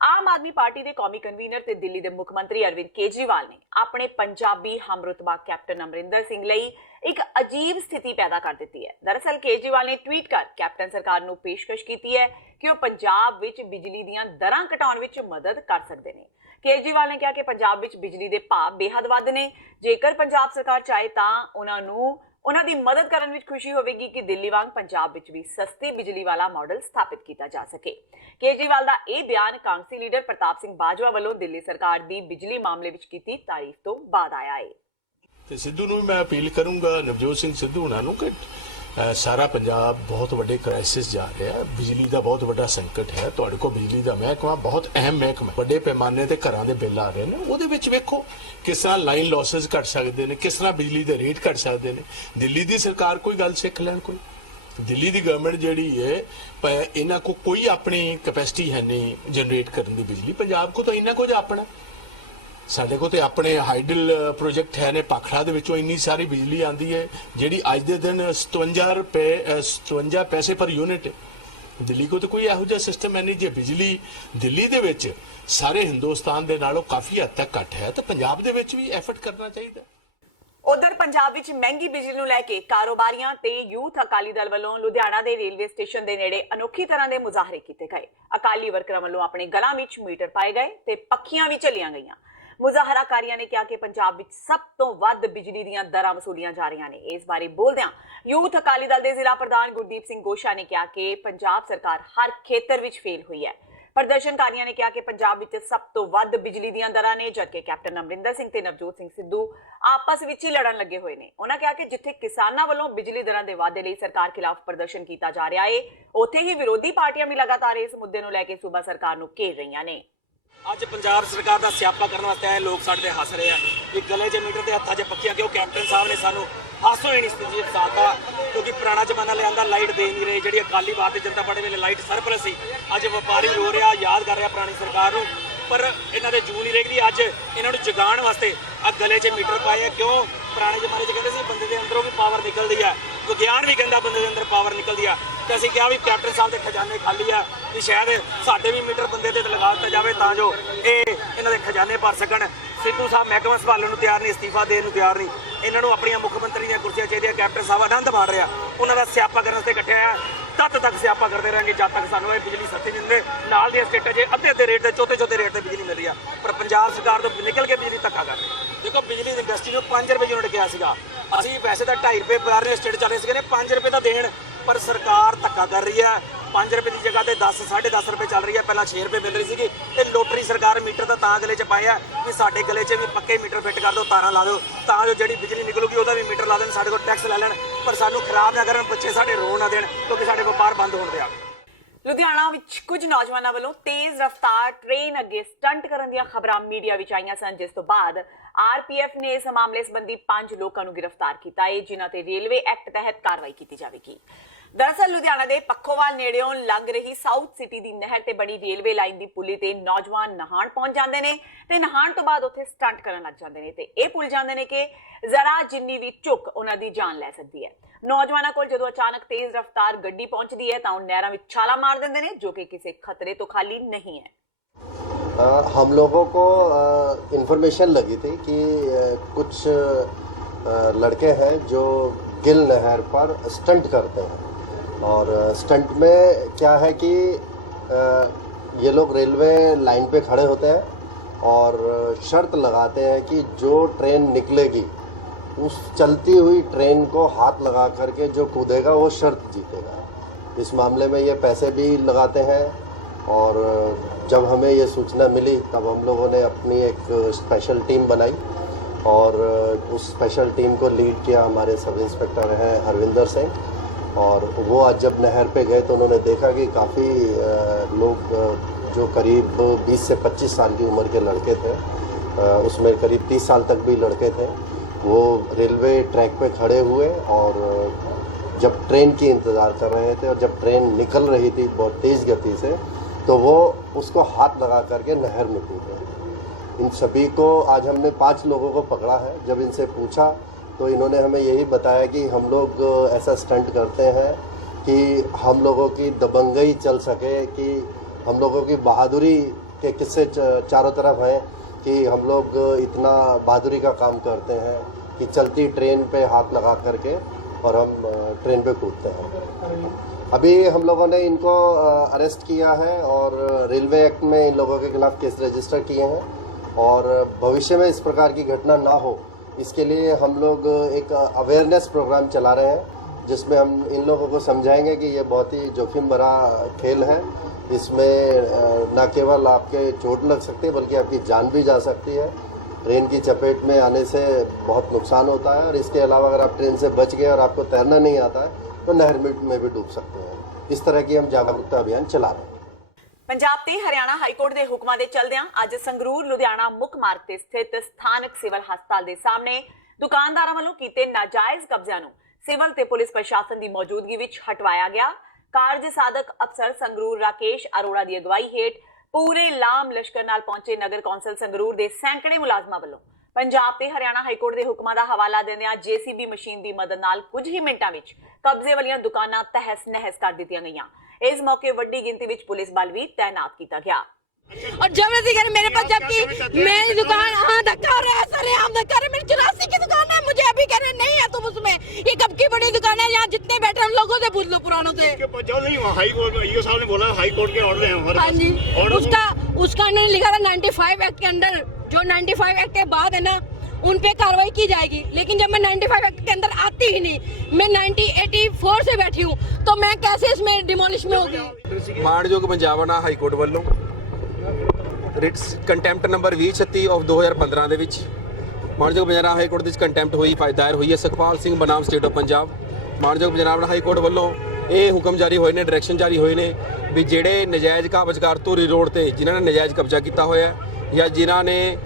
ਆਮ ਆਦਮੀ ਪਾਰਟੀ ਦੇ ਕੌਮੀ ਕਨਵੀਨਰ ਤੇ ਦਿੱਲੀ ਦੇ ਮੁੱਖ ਮੰਤਰੀ ਅਰਵਿੰਦ ਕੇਜਰੀਵਾਲ ਨੇ ਆਪਣੇ ਪੰਜਾਬੀ ਹਮਰੁਤਬਾ ਕੈਪਟਨ ਅਮਰਿੰਦਰ ਸਿੰਘ ਲਈ ਇੱਕ ਅਜੀਬ ਸਥਿਤੀ ਪੈਦਾ ਕਰ ਦਿੱਤੀ ਹੈ। ਦਰਅਸਲ ਕੇਜਰੀਵਾਲ ਨੇ ਟਵੀਟ ਕਰ ਕੈਪਟਨ ਸਰਕਾਰ ਨੂੰ ਪੇਸ਼ਕਸ਼ ਕੀਤੀ ਹੈ ਕਿ ਉਹ ਪੰਜਾਬ ਵਿੱਚ ਬਿਜਲੀ ਦੀਆਂ ਦਰਾਂ ਘਟਾਉਣ ਵਿੱਚ ਮਦਦ ਕਰ ਸਕਦੇ ਨੇ। ਕੇਜਰੀਵਾਲ ਨੇ ਕਿਹਾ ਕਿ ਪੰਜਾਬ ਵਿੱਚ ਬਿਜਲੀ ਦੇ ਭਾਅ ਬੇਹੱਦ ਵੱਧ ਨੇ। ਜੇਕਰ ਪੰਜਾਬ ਸਰਕਾਰ ਚਾਹੇ ਤਾਂ ਉਹਨਾਂ ਦੀ ਮਦਦ ਕਰਨ ਵਿੱਚ ਖੁਸ਼ੀ ਹੋਵੇਗੀ ਕਿ ਦਿੱਲੀ ਵਾਂਗ ਪੰਜਾਬ ਵਿੱਚ ਵੀ ਸਸਤੀ ਬਿਜਲੀ ਵਾਲਾ ਮਾਡਲ ਸਥਾਪਿਤ ਕੀਤਾ ਜਾ ਸਕੇ। ਕੇਜਰੀਵਾਲ ਦਾ ਇਹ ਬਿਆਨ ਕਾਂਗਰਸੀ ਲੀਡਰ ਪ੍ਰਤਾਪ ਸਿੰਘ ਬਾਜਵਾ ਵੱਲੋਂ ਦਿੱਲੀ ਸਰਕਾਰ ਦੀ ਬਿਜਲੀ ਮਾਮਲੇ ਵਿੱਚ ਕੀਤੀ ਤਾਰੀਫ ਤੋਂ ਬਾਅਦ ਆਇਆ ਹੈ। ਤੇ ਸਿੱਧੂ ਨੂੰ ਮੈਂ ਅਪੀਲ ਕਰੂੰਗਾ, ਨਵਜੋਤ ਸਿੰਘ ਸਿੱਧੂ ਉਹਨਾਂ ਨੂੰ, ਕਿ ਸਾਰਾ ਪੰਜਾਬ ਬਹੁਤ ਵੱਡੇ ਕ੍ਰਾਈਸਿਸ ਜਾ ਰਿਹਾ, ਬਿਜਲੀ ਦਾ ਬਹੁਤ ਵੱਡਾ ਸੰਕਟ ਹੈ। ਤੁਹਾਡੇ ਕੋਲ ਬਿਜਲੀ ਦਾ ਮਹਿਕਮਾ ਬਹੁਤ ਅਹਿਮ ਮਹਿਕਮਾ, ਵੱਡੇ ਪੈਮਾਨੇ ਤੇ ਘਰਾਂ ਦੇ ਬਿੱਲ ਆ ਰਹੇ ਨੇ, ਉਹਦੇ ਵਿੱਚ ਵੇਖੋ ਕਿਸ ਤਰ੍ਹਾਂ ਲਾਈਨ ਲਾਸਸ ਘਟ ਸਕਦੇ ਨੇ, ਕਿਸ ਤਰ੍ਹਾਂ ਬਿਜਲੀ ਦੇ ਰੇਟ ਘਟ ਸਕਦੇ ਨੇ। ਦਿੱਲੀ ਦੀ ਸਰਕਾਰ ਕੋਈ ਗੱਲ ਸਿੱਖ ਲੈਣ। ਕੋਈ ਦਿੱਲੀ ਦੀ ਗਵਰਨਮੈਂਟ ਜਿਹੜੀ ਹੈ, ਇਹਨਾਂ ਕੋ ਕੋਈ ਆਪਣੀ ਕੈਪੈਸਿਟੀ ਹੈ ਨਹੀਂ ਜਨਰੇਟ ਕਰਨ ਦੀ ਬਿਜਲੀ। ਪੰਜਾਬ ਕੋ ਤਾਂ ਇੰਨਾ ਕੁਝ ਆਪਣਾ, ਸਾਡੇ ਕੋਲ ਤੇ ਆਪਣੇ ਹਾਈਡਲ ਪ੍ਰੋਜੈਕਟ ਹੈ ਨੇ ਭਾਖੜਾ ਦੇ ਵਿੱਚੋਂ ਇੰਨੀ ਸਾਰੀ ਬਿਜਲੀ ਆਂਦੀ ਹੈ ਜਿਹੜੀ ਅੱਜ ਦੇ ਦਿਨ 57 ਪੈਸੇ ਪਰ ਯੂਨਿਟ ਹੈ। ਦਿੱਲੀ ਕੋ ਤਾਂ ਕੋਈ ਇਹੋ ਜਿਹਾ ਸਿਸਟਮ ਹੈ ਨਹੀਂ। ਜੇ ਬਿਜਲੀ ਦਿੱਲੀ ਦੇ ਵਿੱਚ ਸਾਰੇ ਹਿੰਦੁਸਤਾਨ ਦੇ ਨਾਲੋਂ ਕਾਫੀ ਹੱਦ ਤੱਕ ਘੱਟ ਹੈ ਤਾਂ ਪੰਜਾਬ ਦੇ ਵਿੱਚ ਵੀ ਐਫਰਟ ਕਰਨਾ ਚਾਹੀਦਾ। ਉਧਰ ਪੰਜਾਬ ਵਿੱਚ ਮਹਿੰਗੀ ਬਿਜਲੀ ਨੂੰ ਲੈ ਕੇ ਕਾਰੋਬਾਰੀਆਂ ਤੇ ਯੂਥ ਅਕਾਲੀ ਦਲ ਵੱਲੋਂ ਲੁਧਿਆਣਾ ਦੇ ਰੇਲਵੇ ਸਟੇਸ਼ਨ ਦੇ ਨੇੜੇ ਅਨੋਖੀ ਤਰ੍ਹਾਂ ਦੇ ਮੁਜ਼ਾਹਰੇ ਕੀਤੇ ਗਏ। ਅਕਾਲੀ ਵਰਕਰਾਂ ਵੱਲੋਂ ਆਪਣੇ ਗਲਾਂ ਵਿੱਚ ਮੀਟਰ ਪਾਏ ਗਏ ਤੇ ਪੱਖੀਆਂ ਵੀ ਝੱਲੀਆਂ ਗਈਆਂ। ਮੁਜ਼ਾਹਰਾਕਾਰੀਆਂ ਨੇ ਕਿਹਾ ਕਿ ਪੰਜਾਬ ਵਿੱਚ ਸਭ ਤੋਂ ਵੱਧ ਬਿਜਲੀ ਦੀਆਂ ਦਰਾਂ ਵਸੂਲੀਆਂ ਜਾ ਰਹੀਆਂ ਨੇ। ਇਸ ਬਾਰੇ ਬੋਲਦਿਆਂ ਯੂਥ ਅਕਾਲੀ ਦਲ ਦੇ ਜ਼ਿਲ੍ਹਾ ਪ੍ਰਧਾਨ ਗੁਰਦੀਪ ਸਿੰਘ ਗੋਸ਼ਾ ਨੇ ਕਿਹਾ ਕਿ ਪੰਜਾਬ ਸਰਕਾਰ ਹਰ ਖੇਤਰ ਵਿੱਚ ਫੇਲ ਹੋਈ ਹੈ। ਪ੍ਰਦਰਸ਼ਨਕਾਰੀਆਂ ਨੇ ਕਿਹਾ ਕਿ ਪੰਜਾਬ ਵਿੱਚ ਸਭ ਤੋਂ ਵੱਧ ਬਿਜਲੀ ਦੀਆਂ ਦਰਾਂ ਨੇ, ਜਦਕਿ ਕੈਪਟਨ ਅਮਰਿੰਦਰ ਸਿੰਘ ਤੇ ਨਵਜੋਤ ਸਿੰਘ ਸਿੱਧੂ ਆਪਸ ਵਿੱਚ ਹੀ ਲੜਨ ਲੱਗੇ ਹੋਏ ਨੇ। ਉਹਨਾਂ ਕਿਹਾ ਕਿ ਜਿੱਥੇ ਕਿਸਾਨਾਂ ਵੱਲੋਂ ਬਿਜਲੀ ਦਰਾਂ ਦੇ ਵਾਧੇ ਲਈ ਸਰਕਾਰ ਖਿਲਾਫ ਪ੍ਰਦਰਸ਼ਨ ਕੀਤਾ ਜਾ ਰਿਹਾ ਹੈ, ਉੱਥੇ ਹੀ ਵਿਰੋਧੀ ਪਾਰਟੀਆਂ ਵੀ ਲਗਾਤਾਰ ਇਸ ਮੁੱਦੇ ਨੂੰ ਲੈ ਕੇ ਸੂਬਾ ਸਰਕਾਰ ਨੂੰ ਘੇਰ ਰਹੀਆਂ ਨੇ। ਅੱਜ ਪੰਜਾਬ ਸਰਕਾਰ ਦਾ ਸਿਆਪਾ ਕਰਨ ਵਾਸਤੇ ਆਏ ਲੋਕ ਸਾਡੇ ਤੇ ਹੱਸ ਰਹੇ ਆ ਕਿ ਗਲੇ 'ਚ ਮੀਟਰ ਤੇ ਹੱਥਾਂ 'ਚ ਪੱਖੀਆਂ, ਕਿਉਂ ਕੈਪਟਨ ਸਾਹਿਬ ਨੇ ਸਾਨੂੰ ਹਾਸੋ ਹੀ ਨਹੀਂ ਸਥਿਤੀ ਫਸਾਤਾ, ਕਿਉਂਕਿ ਪੁਰਾਣਾ ਜ਼ਮਾਨਾ ਲਿਆਂਦਾ ਲਾਈਟ ਦੇ ਨਹੀਂ ਰਹੇ। ਜਿਹੜੀ ਅਕਾਲੀ ਭਾਰਤੀ ਜਨਤਾ ਪਾਰਟੀ ਵੇਲੇ ਲਾਈਟ ਸਰਪਲਸ ਸੀ, ਅੱਜ ਵਪਾਰੀ ਰੋ ਰਿਹਾ, ਯਾਦ ਕਰ ਰਿਹਾ ਪੁਰਾਣੀ ਸਰਕਾਰ ਨੂੰ, ਪਰ ਇਹਨਾਂ ਦੇ ਜੂ ਨਹੀਂ ਰੇਗਦੀ। ਅੱਜ ਇਹਨਾਂ ਨੂੰ ਜਗਾਉਣ ਵਾਸਤੇ ਆ ਗਲੇ 'ਚ ਮੀਟਰ ਪਾਏ। ਕਿਉਂ ਪੁਰਾਣੇ ਜ਼ਮਾਨੇ 'ਚ ਕਹਿੰਦੇ ਸੀ ਬੰਦੇ ਦੇ ਅੰਦਰੋਂ ਵੀ ਪਾਵਰ ਨਿਕਲਦੀ ਆ, ਵਿਗਿਆਨ ਵੀ ਕਹਿੰਦਾ ਬੰਦੇ ਦੇ ਅੰਦਰ ਪਾਵਰ ਨਿਕਲਦੀ ਆ। ਤੇ ਅਸੀਂ ਕਿਹਾ ਵੀ ਕੈਪਟਨ ਸਾਹਿਬ ਦੇ ਖਜ਼ਾਨੇ ਖਾਲੀ ਆ, ਕਿ ਸ਼ਾਇਦ ਸਾਡੇ ਵੀ ਮੀਟਰ ਬੰਦੇ ਤੇ ਲਗਾ ਦਿੱਤਾ ਜਾਵੇ ਤਾਂ ਜੋ ਇਹ ਇਹਨਾਂ ਦੇ ਖਜ਼ਾਨੇ ਭਰ ਸਕਣ। ਸਿੱਧੂ ਸਾਹਿਬ ਮਹਿਕਮਾ ਸੰਭਾਲਣ ਨੂੰ ਤਿਆਰ ਨਹੀਂ, ਅਸਤੀਫਾ ਦੇਣ ਨੂੰ ਤਿਆਰ ਨਹੀਂ। ਇਹਨਾਂ ਨੂੰ ਆਪਣੀਆਂ ਮੁੱਖ ਮੰਤਰੀ ਦੀਆਂ ਕੁਰਸੀਆਂ ਚਾਹੀਦੀਆਂ। ਕੈਪਟਨ ਸਾਹਿਬ ਆਨੰਦ ਮਾਣ ਰਿਹਾ, ਉਹਨਾਂ ਦਾ ਸਿਆਪਾ ਕਰਨ ਵਾਸਤੇ ਇਕੱਠੇ ਆ। ਤਦ ਤੱਕ ਸਿਆਪਾ ਕਰਦੇ ਰਹਿਣਗੇ ਜਦ ਤੱਕ ਸਾਨੂੰ ਇਹ ਬਿਜਲੀ ਸਸਤੀ ਨਹੀਂ ਦਿੰਦੇ। ਨਾਲ ਦੀਆਂ ਸਟੇਟਾਂ 'ਚ ਅੱਧੇ ਰੇਟ ਤੇ ਚੌਥੇ ਰੇਟ ਤੇ ਬਿਜਲੀ ਮਿਲ ਰਹੀ ਆ, ਪਰ ਪੰਜਾਬ ਸਰਕਾਰ ਤੋਂ ਨਿਕਲ ਕੇ ਬਿਜਲੀ ਧੱਕਾ ਕਰ ਰਹੀ। ਦੇਖੋ ਬਿਜਲੀ ਦੀ ਇੰਡਸਟਰੀ ਨੂੰ 5 ਰੁਪਏ ਯੂਨਿਟ ਗਿਆ ਸੀਗਾ, ਅਸੀਂ ਵੈਸੇ ਤਾਂ 2.5 ਰੁਪਏ ਬਾਹਰਲੇ ਸਟੇਟ ਚੱਲ ਰਹੇ ਸੀਗੇ ਨੇ 5 ਰੁਪਏ ਤਾਂ ਦੇਣ, ਪਰ ਸਰਕਾਰ ਧੱਕਾ ਕਰ ਰਹੀ ਹੈ। 5 ਰੁਪਏ ਦੀ ਜਗ੍ਹਾ ਤੇ 10 10.5 ਰੁਪਏ ਚੱਲ ਰਹੀ ਹੈ। ਪਹਿਲਾਂ 6 ਰੁਪਏ ਮਿਲ ਰਹੀ ਸੀਗੀ ਤੇ ਲੋਟਰੀ ਸਰਕਾਰ ਮੀਟਰ ਤਾਂ ਗਲੇ 'ਚ ਪਾਇਆ ਕਿ ਸਾਡੇ ਗਲੇ 'ਚ ਵੀ ਪੱਕੇ ਮੀਟਰ ਫਿੱਟ ਕਰ ਦਿਓ, ਤਾਰਾਂ ਲਾ ਦਿਓ ਤਾਂ ਜੋ ਜਿਹੜੀ ਬਿਜਲੀ ਨਿਕਲੂਗੀ ਉਹਦਾ ਵੀ ਮੀਟਰ ਲਾ ਦੇਣ, ਸਾਡੇ ਕੋਲ ਟੈਕਸ ਲੈ ਲੈਣ, ਪਰ ਸਾਨੂੰ ਖਰਾਬ ਨਾ ਕਰਨ, ਬੱਚੇ ਸਾਡੇ ਰੋਣ ਨਾ ਦੇਣ ਕਿਉਂਕਿ ਸਾਡੇ ਵਪਾਰ ਬੰਦ ਹੋਣ ਦਿਆ। ਲੁਧਿਆਣਾ ਵਿੱਚ ਕੁਝ ਨੌਜਵਾਨਾਂ ਵੱਲੋਂ ਤੇਜ਼ ਰਫ਼ਤਾਰ ਟ੍ਰੇਨ ਅੱਗੇ ਸਟੰਟ ਕਰਨ ਦੀਆਂ ਖਬਰਾਂ ਮੀਡੀਆ ਵਿੱਚ ਆਈਆਂ ਸਨ, ਜਿਸ ਤੋਂ ਬਾਅਦ ਆਰਪੀਐਫ ਨੇ ਇਸ ਮਾਮਲੇ ਸੰਬੰਧੀ 5 ਲੋਕਾਂ ਨੂੰ ਗ੍ਰਿਫਤਾਰ ਕੀਤਾ ਹੈ, ਜਿਨ੍ਹਾਂ ਤੇ ਰੇਲਵੇ ਐਕਟ ਤਹਿਤ ਕਾਰਵਾਈ ਕੀਤੀ ਜਾਵੇਗੀ। ਦਰਅਸਲ ਲੁਧਿਆਣਾ ਦੇ ਪੱਖੋਵਾਲ ਨੇੜਿਓਂ ਲੰਘ ਰਹੀ ਸਾਊਥ ਸਿਟੀ ਦੀ ਨਹਿਰ ਤੇ ਬਣੀ ਰੇਲਵੇ ਲਾਈਨ ਦੀ ਪੁਲੀ ਤੇ ਨੌਜਵਾਨ ਨਹਾਣ ਪਹੁੰਚ ਜਾਂਦੇ ਨੇ ਤੇ ਨਹਾਣ ਤੋਂ ਬਾਅਦ ਉੱਥੇ ਸਟੰਟ ਕਰਨ ਲੱਗ ਜਾਂਦੇ ਨੇ ਤੇ ਇਹ ਭੁੱਲ ਜਾਂਦੇ ਨੇ ਕਿ ਜ਼ਰਾ ਜਿੰਨੀ ਵੀ ਝੁੱਕ ਉਹਨਾਂ ਦੀ ਜਾਨ ਲੈ ਸਕਦੀ ਹੈ। ਨੌਜਵਾਨਾਂ ਕੋਲ ਜਦੋਂ ਅਚਾਨਕ ਤੇਜ਼ ਰਫ਼ਤਾਰ ਗੱਡੀ ਪਹੁੰਚਦੀ ਹੈ ਤਾਂ ਉਹ ਨਹਿਰਾਂ ਵਿੱਚ ਛਾਲਾ ਮਾਰ ਦਿੰਦੇ ਨੇ, ਜੋ ਕਿ ਕਿਸੇ खतरे तो खाली नहीं है। हम लोगों को इन्फॉर्मेशन लगी थी कि कुछ लड़के हैं जो गिल नहर पर स्टंट करते हैं और स्टंट में क्या है कि ये लोग रेलवे लाइन पे खड़े होते हैं और शर्त लगाते हैं कि जो ट्रेन निकलेगी उस चलती हुई ट्रेन को हाथ लगा करके जो कूदेगा वो शर्त जीतेगा। इस मामले में ये पैसे भी लगाते हैं और जब हमें ये सूचना मिली तब हम लोगों ने अपनी एक स्पेशल टीम बनाई और उस स्पेशल टीम को लीड किया हमारे सब इंस्पेक्टर हैं हरविंदर सिंह। और वो आज जब नहर पे गए तो उन्होंने देखा कि काफ़ी लोग जो करीब 20 से 25 साल की उम्र के लड़के थे, उसमें करीब 30 साल तक भी लड़के थे, वो रेलवे ट्रैक पे खड़े हुए और जब ट्रेन की इंतज़ार कर रहे थे और जब ट्रेन निकल रही थी बहुत तेज़ गति से तो वो उसको हाथ लगा करके नहर में कूदे। इन सभी को आज हमने 5 लोगों को पकड़ा है। जब इनसे पूछा तो इन्होंने हमें यही बताया कि हम लोग ऐसा स्टंट करते हैं कि हम लोगों की दबंगई चल सके, कि हम लोगों की बहादुरी के किस्से चारों तरफ हैं कि हम लोग इतना बहादुरी का काम करते हैं कि चलती ट्रेन पे हाथ लगा करके और हम ट्रेन पे कूदते हैं। अभी हम लोगों ने इनको अरेस्ट किया है और रेलवे एक्ट में इन लोगों के खिलाफ केस रजिस्टर किए हैं और भविष्य में इस प्रकार की घटना ना हो इसके लिए हम लोग एक अवेयरनेस प्रोग्राम चला रहे हैं, जिसमें हम इन लोगों को समझाएंगे कि ये बहुत ही जोखिम भरा खेल है। इसमें न केवल आपके चोट लग सकती है बल्कि आपकी जान भी जा सकती है। ट्रेन की चपेट में आने से बहुत नुकसान होता है और इसके अलावा अगर आप ट्रेन से बच गए और आपको तैरना नहीं आता है तो नहर में भी डूब सकते हैं। इस तरह की हम जागरूकता अभियान चला रहे हैं। ਪੰਜਾਬ ਤੇ ਹਰਿਆਣਾ ਹਾਈਕੋਰਟ ਦੇ ਹੁਕਮਾਂ ਦੇ ਚਲਦਿਆਂ ਅੱਜ ਸੰਗਰੂਰ ਲੁਧਿਆਣਾ ਮੁੱਖ ਮਾਰਗ ਤੇ ਸਥਿਤ ਸਥਾਨਕ ਸਿਵਲ ਹਸਪਤਾਲ ਦੇ ਸਾਹਮਣੇ ਦੁਕਾਨਦਾਰਾਂ ਵੱਲੋਂ ਕੀਤੇ ਨਾਜਾਇਜ਼ ਕਬਜ਼ਿਆਂ ਨੂੰ ਸਿਵਲ ਤੇ ਪੁਲਿਸ ਪ੍ਰਸ਼ਾਸਨ ਦੀ ਮੌਜੂਦਗੀ ਵਿੱਚ ਹਟਵਾਇਆ ਗਿਆ। ਕਾਰਜ ਸਾਧਕ ਅਫਸਰ ਸੰਗਰੂਰ ਰਾਕੇਸ਼ ਅਰੋੜਾ ਦੀ ਅਗਵਾਈ ਹੇਠ ਪੂਰੇ ਲਾਮ ਲਸ਼ਕਰ ਨਾਲ ਪਹੁੰਚੇ ਨਗਰ ਕੌਂਸਲ ਸੰਗਰੂਰ ਦੇ ਸੈਂਕੜੇ ਮੁਲਾਜ਼ਮਾਂ ਵੱਲੋਂ ਪੰਜਾਬ ਤੇ ਹਰਿਆਣਾ ਹਾਈਕੋਰਟ ਦੇ ਹੁਕਮਾਂ ਦਾ ਹਵਾਲਾ ਦਿੰਦਿਆਂ ਜੀਸੀਬੀ ਮਸ਼ੀਨ ਦੀ ਮਦਦ ਨਾਲ ਕੁਝ ਹੀ ਮਿੰਟਾਂ ਵਿੱਚ ਕਬਜ਼ੇ ਵਾਲੀਆਂ ਦੁਕਾਨਾਂ ਤਹਿਸ ਨਹਿਸ ਕਰ ਦਿੱਤੀਆਂ ਗਈਆਂ। इस मौके वड्डी गिनती विच पुलिस बल भी तैनात किया गया और जबरदस्ती कर मेरे पास, जबकि मेरी दुकान धक्का हो रहा है, सरेआम धक्का हो रहा है। मेरी 84 की दुकान है, मुझे अभी कह रहे नहीं है तुम उसमें। ये कब की बड़ी दुकान है, यहाँ जितने बैठे उन लोगों से पूछ लो पुरानों से। हाई कोर्ट में ईओ साहब ने बोला हाई कोर्ट के ऑर्डर है हमारे। हाँ जी, उसका उन्होंने लिखा था 95 एक्ट के अंदर, जो 95 एक्ट के बाद है ना उन पे कार्रवाई की जाएगी। लेकिन जब मैं 95 एक्ट के अंदर आती ही नहीं, मैं 1984 से बैठी हूँ, तो मैं कैसे इसमें डिमोलिश में होगी। मानयोग पंजाब हाई कोर्ट वालों रिट कंटैंप्ट नंबर 2036 ऑफ 2015 ਦੇ ਵਿੱਚ ਮਾਨਯੋਗ ਪੰਜਾਬ ਹਾਈ ਕੋਰਟ ਦੇ ਵਿੱਚ ਕੰਟੈਂਪਟ ਹੋਈ ਦਾਇਰ ਹੋਈ ਹੈ ਸੁਖਪਾਲ ਸਿੰਘ ਬਨਾਮ ਸਟੇਟ ਆਫ ਪੰਜਾਬ। ਮਾਨਯੋਗ ਪੰਜਾਬ ਹਾਈ ਕੋਰਟ ਵੱਲੋਂ ਇਹ ਹੁਕਮ ਜਾਰੀ ਹੋਏ ਨੇ, ਡਾਇਰੈਕਸ਼ਨ ਜਾਰੀ ਹੋਏ ਨੇ ਵੀ ਜਿਹੜੇ ਨਜਾਇਜ਼ ਕਾਬਜ਼ਕਾਰ ਧੂਰੀ ਰੋਡ ਤੇ ਜਿਨ੍ਹਾਂ ਨੇ ਨਜਾਇਜ਼ ਕਬਜ਼ਾ ਕੀਤਾ ਹੋਇਆ ਜਾਂ ਜਿਨ੍ਹਾਂ ਨੇ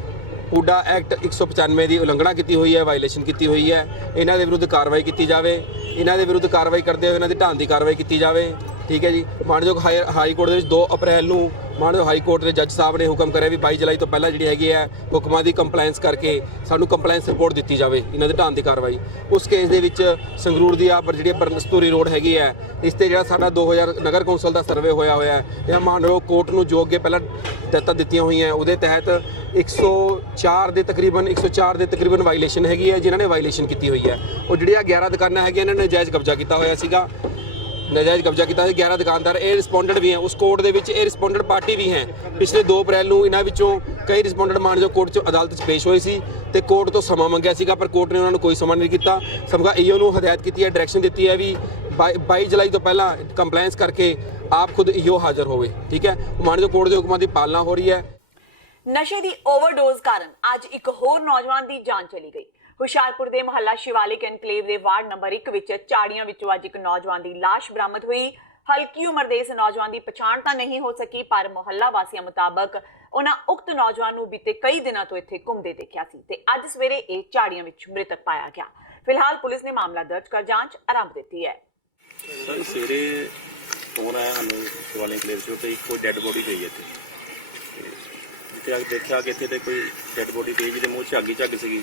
ਹੂਡਾ ਐਕਟ 195 ਦੀ ਉਲੰਘਣਾ ਕੀਤੀ ਹੋਈ ਹੈ, ਵਾਇਲੇਸ਼ਨ ਕੀਤੀ ਹੋਈ ਹੈ, ਇਹਨਾਂ ਦੇ ਵਿਰੁੱਧ ਕਾਰਵਾਈ ਕੀਤੀ ਜਾਵੇ। ਇਹਨਾਂ ਦੇ ਵਿਰੁੱਧ ਕਾਰਵਾਈ ਕਰਦੇ ਹੋਏ ਇਹਨਾਂ ਦੀ ਢਾਣ ਦੀ ਕਾਰਵਾਈ ਕੀਤੀ ਜਾਵੇ। ਠੀਕ ਹੈ ਜੀ। ਮਾਣਯੋਗ ਹਾਈ ਕੋਰਟ ਦੇ ਵਿੱਚ 2 ਅਪ੍ਰੈਲ ਨੂੰ ਮਾਣਯੋਗ ਹਾਈ ਕੋਰਟ ਦੇ ਜੱਜ ਸਾਹਿਬ ਨੇ ਹੁਕਮ ਕਰਿਆ ਵੀ 22 ਜੁਲਾਈ ਤੋਂ ਪਹਿਲਾਂ ਜਿਹੜੀ ਹੈਗੀ ਹੈ ਹੁਕਮਾਂ ਦੀ ਕੰਪਲਾਈਂਸ ਕਰਕੇ ਸਾਨੂੰ ਕੰਪਲਾਈਂਸ ਰਿਪੋਰਟ ਦਿੱਤੀ ਜਾਵੇ ਇਹਨਾਂ ਦੇ ਢਾਣ ਦੀ ਕਾਰਵਾਈ। ਉਸ ਕੇਸ ਦੇ ਵਿੱਚ ਸੰਗਰੂਰ ਦੀ ਜਿਹੜੀ ਬਰਨਸਤੂਰੀ ਰੋਡ ਹੈਗੀ ਹੈ, ਇਸ ਤੇ ਜਿਹੜਾ ਸਾਡਾ 2000 ਨਗਰ ਕੌਂਸਲ ਦਾ ਸਰਵੇ ਹੋਇਆ ਹੈ, ਇਹ ਮਾਣਯੋਗ ਕੋਰਟ ਨੂੰ ਜੋ ਅੱਗੇ ਪਹਿਲਾਂ ਦਿੱਤਾ ਦਿੱਤੀਆਂ ਹੋਈਆਂ, ਉਹਦੇ ਤਹਿਤ 104 ਦੇ ਤਕਰੀਬਨ ਵਾਇਲੇਸ਼ਨ ਹੈਗੀ ਹੈ, ਜਿਨ੍ਹਾਂ ਨੇ ਵਾਇਲੇਸ਼ਨ ਕੀਤੀ ਹੋਈ ਹੈ। ਉਹ ਜਿਹੜੀਆਂ 11 ਦੁਕਾਨਾਂ ਹੈਗੀਆਂ ਇਹਨਾਂ ਨੇ ਨਜਾਇਜ਼ ਕਬਜ਼ਾ ਕੀਤਾ ਹੋਇਆ ਸੀਗਾ, ਨਜਾਇਜ਼ ਕਬਜ਼ਾ ਕੀਤਾ ਸੀ। 11 ਦੁਕਾਨਦਾਰ ਇਹ ਰਿਸਪੋਂਡੈਂਟ ਵੀ ਹੈ, ਉਸ ਕੋਰਟ ਦੇ ਵਿੱਚ ਇਹ ਰਿਸਪੋਂਡੈਂਟ ਪਾਰਟੀ ਵੀ ਹੈ। ਪਿਛਲੇ 2 ਅਪ੍ਰੈਲ ਨੂੰ ਇਹਨਾਂ ਵਿੱਚੋਂ ਕਈ ਰਿਸਪੋਂਡੈਂਟ ਮਾਣਯੋਗ ਕੋਰਟ 'ਚ ਅਦਾਲਤ 'ਚ ਪੇਸ਼ ਹੋਏ ਸੀ ਤੇ ਕੋਰਟ ਤੋਂ ਸਮਾਂ ਮੰਗਿਆ ਸੀਗਾ, ਪਰ ਕੋਰਟ ਨੇ ਉਹਨਾਂ ਨੂੰ ਕੋਈ ਸਮਾਂ ਨਹੀਂ ਕੀਤਾ। ਸਗੋਂ ਈਓ ਨੂੰ ਹਦਾਇਤ ਕੀਤੀ ਹੈ, ਡਾਇਰੈਕਸ਼ਨ ਦਿੱਤੀ ਹੈ ਵੀ 22 ਜੁਲਾਈ ਤੋਂ ਪਹਿਲਾਂ ਕੰਪਲਾਈਂਸ ਕਰਕੇ ਆਪ ਖੁਦ ਈਓ ਹਾਜ਼ਰ ਹੋਵੇ। ਠੀਕ ਹੈ, ਮਾਣਯੋਗ ਕੋਰਟ ਦੇ ਹੁਕਮਾਂ ਦੀ ਪਾਲਣਾ ਹੋ ਰਹੀ ਹੈ। ਨਸ਼ੇ ਦੀ ਓਵਰਡੋਜ਼ ਕਾਰਨ ਅੱਜ ਇੱਕ ਹੋਰ ਨੌਜਵਾਨ ਦੀ ਜਾਨ ਚਲੀ ਗਈ। ਹੁਸ਼ਿਆਰਪੁਰ ਦੇ ਮੁਹੱਲਾ ਸ਼ਿਵਾਲਿਕ ਐਨਕਲੇਵ ਦੇ ਵਾਰਡ ਨੰਬਰ 1 ਵਿੱਚ ਝਾੜੀਆਂ ਵਿੱਚੋਂ ਅੱਜ ਇੱਕ ਨੌਜਵਾਨ ਦੀ ਲਾਸ਼ ਬਰਾਮਦ ਹੋਈ। ਹਲਕੀ ਉਮਰ ਦੇ ਇਸ ਨੌਜਵਾਨ ਦੀ ਪਛਾਣ ਤਾਂ ਨਹੀਂ ਹੋ ਸਕੀ, ਪਰ ਮੁਹੱਲਾ ਵਾਸੀਆਂ ਮੁਤਾਬਕ ਉਹਨਾਂ ਉਕਤ ਨੌਜਵਾਨ ਨੂੰ ਬੀਤੇ ਕਈ ਦਿਨਾਂ ਤੋਂ ਇੱਥੇ ਘੁੰਮਦੇ ਦੇਖਿਆ ਸੀ ਤੇ ਅੱਜ ਸਵੇਰੇ ਇਹ ਝਾੜੀਆਂ ਵਿੱਚ ਮ੍ਰਿਤਕ ਪਾਇਆ ਗਿਆ। ਫਿਲਹਾਲ ਪੁਲਿਸ ਨੇ ਮਾਮਲਾ ਦਰਜ ਕਰ ਜਾਂਚ ਆਰੰਭ ਦਿੱਤੀ ਹੈ। ਸਰ ਸਵੇਰੇ ਫੋਨ ਆਇਆ ਸਾਨੂੰ ਸ਼ਿਵਾਲਿਕ ਐਨਕਲੇਵ ਤੋਂ ਤੇ ਇੱਕ ਡੈੱਡ ਬੋਡੀ ਪਈ ਇੱਥੇ। ਜਿੱਥੇ ਆ ਕੇ ਦੇਖਿਆ ਕਿ ਇੱਥੇ ਤੇ ਕੋਈ ਡੈੱਡ ਬੋਡੀ ਪਈ ਜਿਹਦੇ ਮੂੰਹ 'ਚ ਝੱਗ ਸੀਗੀ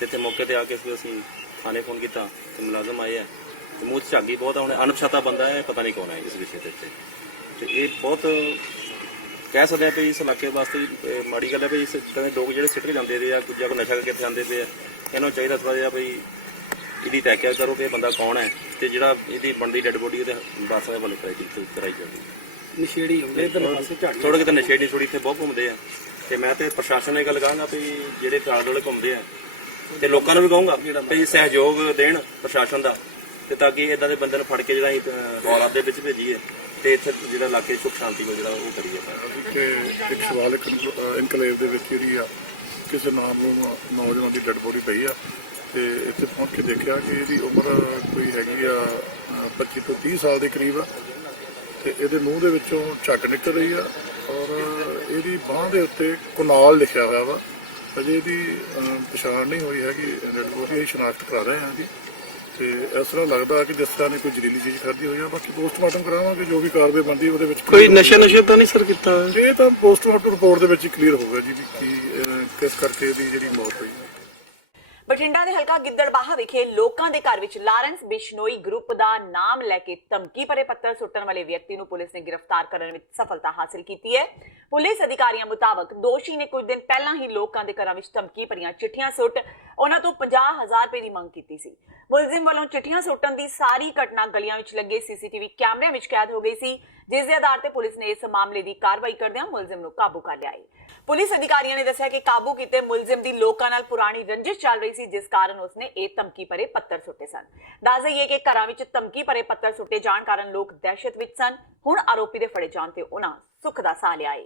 ਤੇ ਇੱਥੇ ਮੌਕੇ ਤੇ ਆ ਕੇ ਅਸੀਂ ਥਾਣੇ ਫੋਨ ਕੀਤਾ ਤੇ ਮੁਲਾਜ਼ਮ ਆਏ ਆ ਤੇ ਮੂੰਹ 'ਚ ਝੱਗ ਹੀ ਬਹੁਤ ਆ। ਹੁਣ ਅਣਪਛਾਤਾ ਬੰਦਾ ਹੈ, ਪਤਾ ਨਹੀਂ ਕੌਣ ਹੈ ਇਸ ਵਿਸ਼ੇ ਦੇ ਉੱਤੇ। ਤੇ ਇਹ ਬਹੁਤ ਕਹਿ ਸਕਦੇ ਆ ਵੀ ਇਸ ਇਲਾਕੇ ਵਾਸਤੇ ਮਾੜੀ ਗੱਲ ਹੈ ਵੀ ਇਸ ਕਹਿੰਦੇ ਲੋਕ ਜਿਹੜੇ ਸਿੱਟ ਕੇ ਜਾਂਦੇ ਪਏ ਆ, ਕੁਝ ਨਸ਼ਾ ਕਰਕੇ ਜਾਂਦੇ ਪਏ ਆ, ਇਹਨਾਂ ਨੂੰ ਚਾਹੀਦਾ ਥੋੜ੍ਹਾ ਜਿਹਾ ਵੀ ਇਹਦੀ ਤਹਿਕੀਕਾਤ ਕਰੋ ਕਿ ਇਹ ਬੰਦਾ ਕੌਣ ਹੈ ਤੇ ਜਿਹੜਾ ਇਹਦੀ ਬਣਦੀ ਡੈੱਡ ਬੋਡੀ ਉਹਦੇ ਵਾਰਸਾਂ ਦੇ ਵੱਲੋਂ ਕਰਾਈ ਜਾਂਦੀ। ਨਸ਼ੇੜੀ ਹੁੰਦੇ ਥੋੜ੍ਹੇ ਕਿਤੇ ਨਸ਼ੇੜੀ ਥੋੜ੍ਹੀ ਇੱਥੇ ਬਹੁਤ ਘੁੰਮਦੇ ਆ ਤੇ ਮੈਂ ਤੇ ਪ੍ਰਸ਼ਾਸਨ ਨੇ ਗੱਲ ਕਹਾਂਗਾ ਵੀ ਜਿਹੜੇ ਆਲੇ ਦੁਆਲੇ ਘੁੰਮਦੇ ਆ ਤੇ ਲੋਕਾਂ ਨੂੰ ਵੀ ਕਹੂੰਗਾ ਵੀ ਸਹਿਯੋਗ ਦੇਣ ਪ੍ਰਸ਼ਾਸਨ ਦਾ ਤੇ ਤਾਂ ਕਿ ਇਦਾਂ ਦੇ ਬੰਦੇ ਨੂੰ ਫੜ ਕੇ ਜਿਹੜਾ ਅਸੀਂ ਰੌਲਾਤ ਦੇ ਵਿੱਚ ਭੇਜੀਏ ਤੇ ਇੱਥੇ ਜਿਹੜਾ ਇਲਾਕੇ ਸੁੱਖ ਸ਼ਾਂਤੀ ਕੋ ਜਿਹੜਾ ਉਹ ਕਰੀਏ। ਤੇ ਇੱਕ ਸ਼ਿਵਾਲਿਕ ਐਨਕਲੇਵ ਦੇ ਵਿੱਚ ਜਿਹੜੀ ਆ ਕਿਸੇ ਨੌਜਵਾਨ ਦੀ ਡੈਡ ਬੋਡੀ ਪਈ ਆ ਤੇ ਇੱਥੇ ਪਹੁੰਚ ਕੇ ਦੇਖਿਆ ਕਿ ਇਹਦੀ ਉਮਰ ਕੋਈ ਹੈਗੀ ਆ 25 ਤੋਂ 30 ਸਾਲ ਦੇ ਕਰੀਬ ਆ ਤੇ ਇਹਦੇ ਮੂੰਹ ਦੇ ਵਿੱਚੋਂ ਝੱਗ ਨਿਕਲ ਰਹੀ ਆ ਔਰ ਇਹਦੀ ਬਾਂਹ ਦੇ ਉੱਤੇ ਕੁਨਾਲ ਲਿਖਿਆ ਹੋਇਆ ਵਾ। ਅਜੇ ਇਹਦੀ ਪਛਾਣ ਨਹੀਂ ਹੋਈ ਹੈਗੀ, ਡੈਡ ਬੋਡੀ ਅਸੀਂ ਸ਼ਨਾਖਤ ਕਰਾ ਰਹੇ ਹਾਂ ਜੀ ਤੇ ਇਸ ਤਰ੍ਹਾਂ ਲੱਗਦਾ ਕਿ ਜਿਸ ਤਰ੍ਹਾਂ ਨੇ ਕੋਈ ਜ਼ਹਿਰੀਲੀ ਚੀਜ਼ ਖਾਧੀ ਹੋਈ ਆ। ਬਾਕੀ ਪੋਸਟਮਾਰਟਮ ਕਰਾਵਾਂਗੇ, ਜੋ ਵੀ ਕਾਰਵਾਈ ਬਣਦੀ ਉਹਦੇ ਵਿੱਚ। ਕੋਈ ਨਸ਼ਾ ਤਾਂ ਨਹੀਂ ਸਰ ਕੀਤਾ? ਇਹ ਤਾਂ ਪੋਸਟਮਾਰਟਮ ਰਿਪੋਰਟ ਦੇ ਵਿੱਚ ਹੀ ਕਲੀਅਰ ਹੋਊਗਾ ਜੀ ਵੀ ਕਿਸ ਕਰਕੇ ਇਹਦੀ ਜਿਹੜੀ ਮੌਤ ਹੋਈ। ਬਠਿੰਡਾ ਦੇ ਹਲਕਾ ਗਿੱਦੜਬਾਹਾ ਵਿਖੇ ਲੋਕਾਂ ਦੇ ਘਰ ਵਿੱਚ ਲਾਰੈਂਸ ਬਿਸ਼ਨੋਈ ਗਰੁੱਪ ਦਾ ਨਾਮ ਲੈ ਕੇ ਧਮਕੀ ਭਰੇ ਪੱਤਰ ਸੁੱਟਣ ਵਾਲੇ ਵਿਅਕਤੀ ਨੂੰ ਪੁਲਿਸ ਨੇ ਗ੍ਰਿਫਤਾਰ ਕਰਨ ਵਿੱਚ ਸਫਲਤਾ ਹਾਸਲ ਕੀਤੀ ਹੈ। ਪੁਲਿਸ ਅਧਿਕਾਰੀਆਂ ਮੁਤਾਬਕ ਦੋਸ਼ੀ ਨੇ ਕੁਝ ਦਿਨ ਪਹਿਲਾਂ ਹੀ ਲੋਕਾਂ ਦੇ ਘਰਾਂ ਵਿੱਚ ਧਮਕੀ ਭਰੀਆਂ ਚਿੱਠੀਆਂ ਸੁੱਟ ਉਹਨਾਂ ਤੋਂ 50,000 ਰੁਪਏ ਦੀ ਮੰਗ ਕੀਤੀ ਸੀ। ਮੁਲਜ਼ਮ ਵੱਲੋਂ ਚਿੱਠੀਆਂ ਸੁੱਟਣ ਦੀ ਸਾਰੀ ਘਟਨਾ ਗਲੀਆਂ ਵਿੱਚ ਲੱਗੇ ਸੀਸੀਟੀਵੀ ਕੈਮਰਿਆਂ ਵਿੱਚ ਕੈਦ ਹੋ ਗਈ ਸੀ, ਜਿਸ ਦੇ ਆਧਾਰ ਤੇ ਪੁਲਿਸ ਨੇ ਇਸ ਮਾਮਲੇ ਦੀ ਕਾਰਵਾਈ ਕਰਦਿਆਂ ਮੁਲਜ਼ਮ ਨੂੰ ਕਾਬੂ ਕਰ ਲਿਆ ਹੈ। ਪੁਲਿਸ ਅਧਿਕਾਰੀਆਂ ਨੇ ਦੱਸਿਆ ਕਿ ਕਾਬੂ ਕੀਤੇ ਮੁਲਜ਼ਮ ਦੀ ਲੋਕਾਂ ਨਾਲ ਪੁਰਾਣੀ ਰੰਜਿਸ਼ ਚੱਲ ਰਹੀ ਸੀ, ਜਿਸ ਕਾਰਨ ਉਸਨੇ ਇਹ ਧਮਕੀ ਭਰੇ ਪੱਤਰ ਸੁੱਟੇ ਸਨ। ਦੱਸ ਦਈਏ ਕਿ ਘਰਾਂ ਵਿੱਚ ਧਮਕੀ ਭਰੇ ਪੱਤਰ ਸੁੱਟੇ ਜਾਣ ਕਾਰਨ ਲੋਕ ਦਹਿਸ਼ਤ ਵਿੱਚ ਸਨ। ਹੁਣ ਆਰੋਪੀ ਦੇ ਫੜੇ ਜਾਣ ਤੇ ਉਹਨਾਂ ਸੁੱਖ ਦਾ ਸਾਹ ਲਿਆ ਹੈ।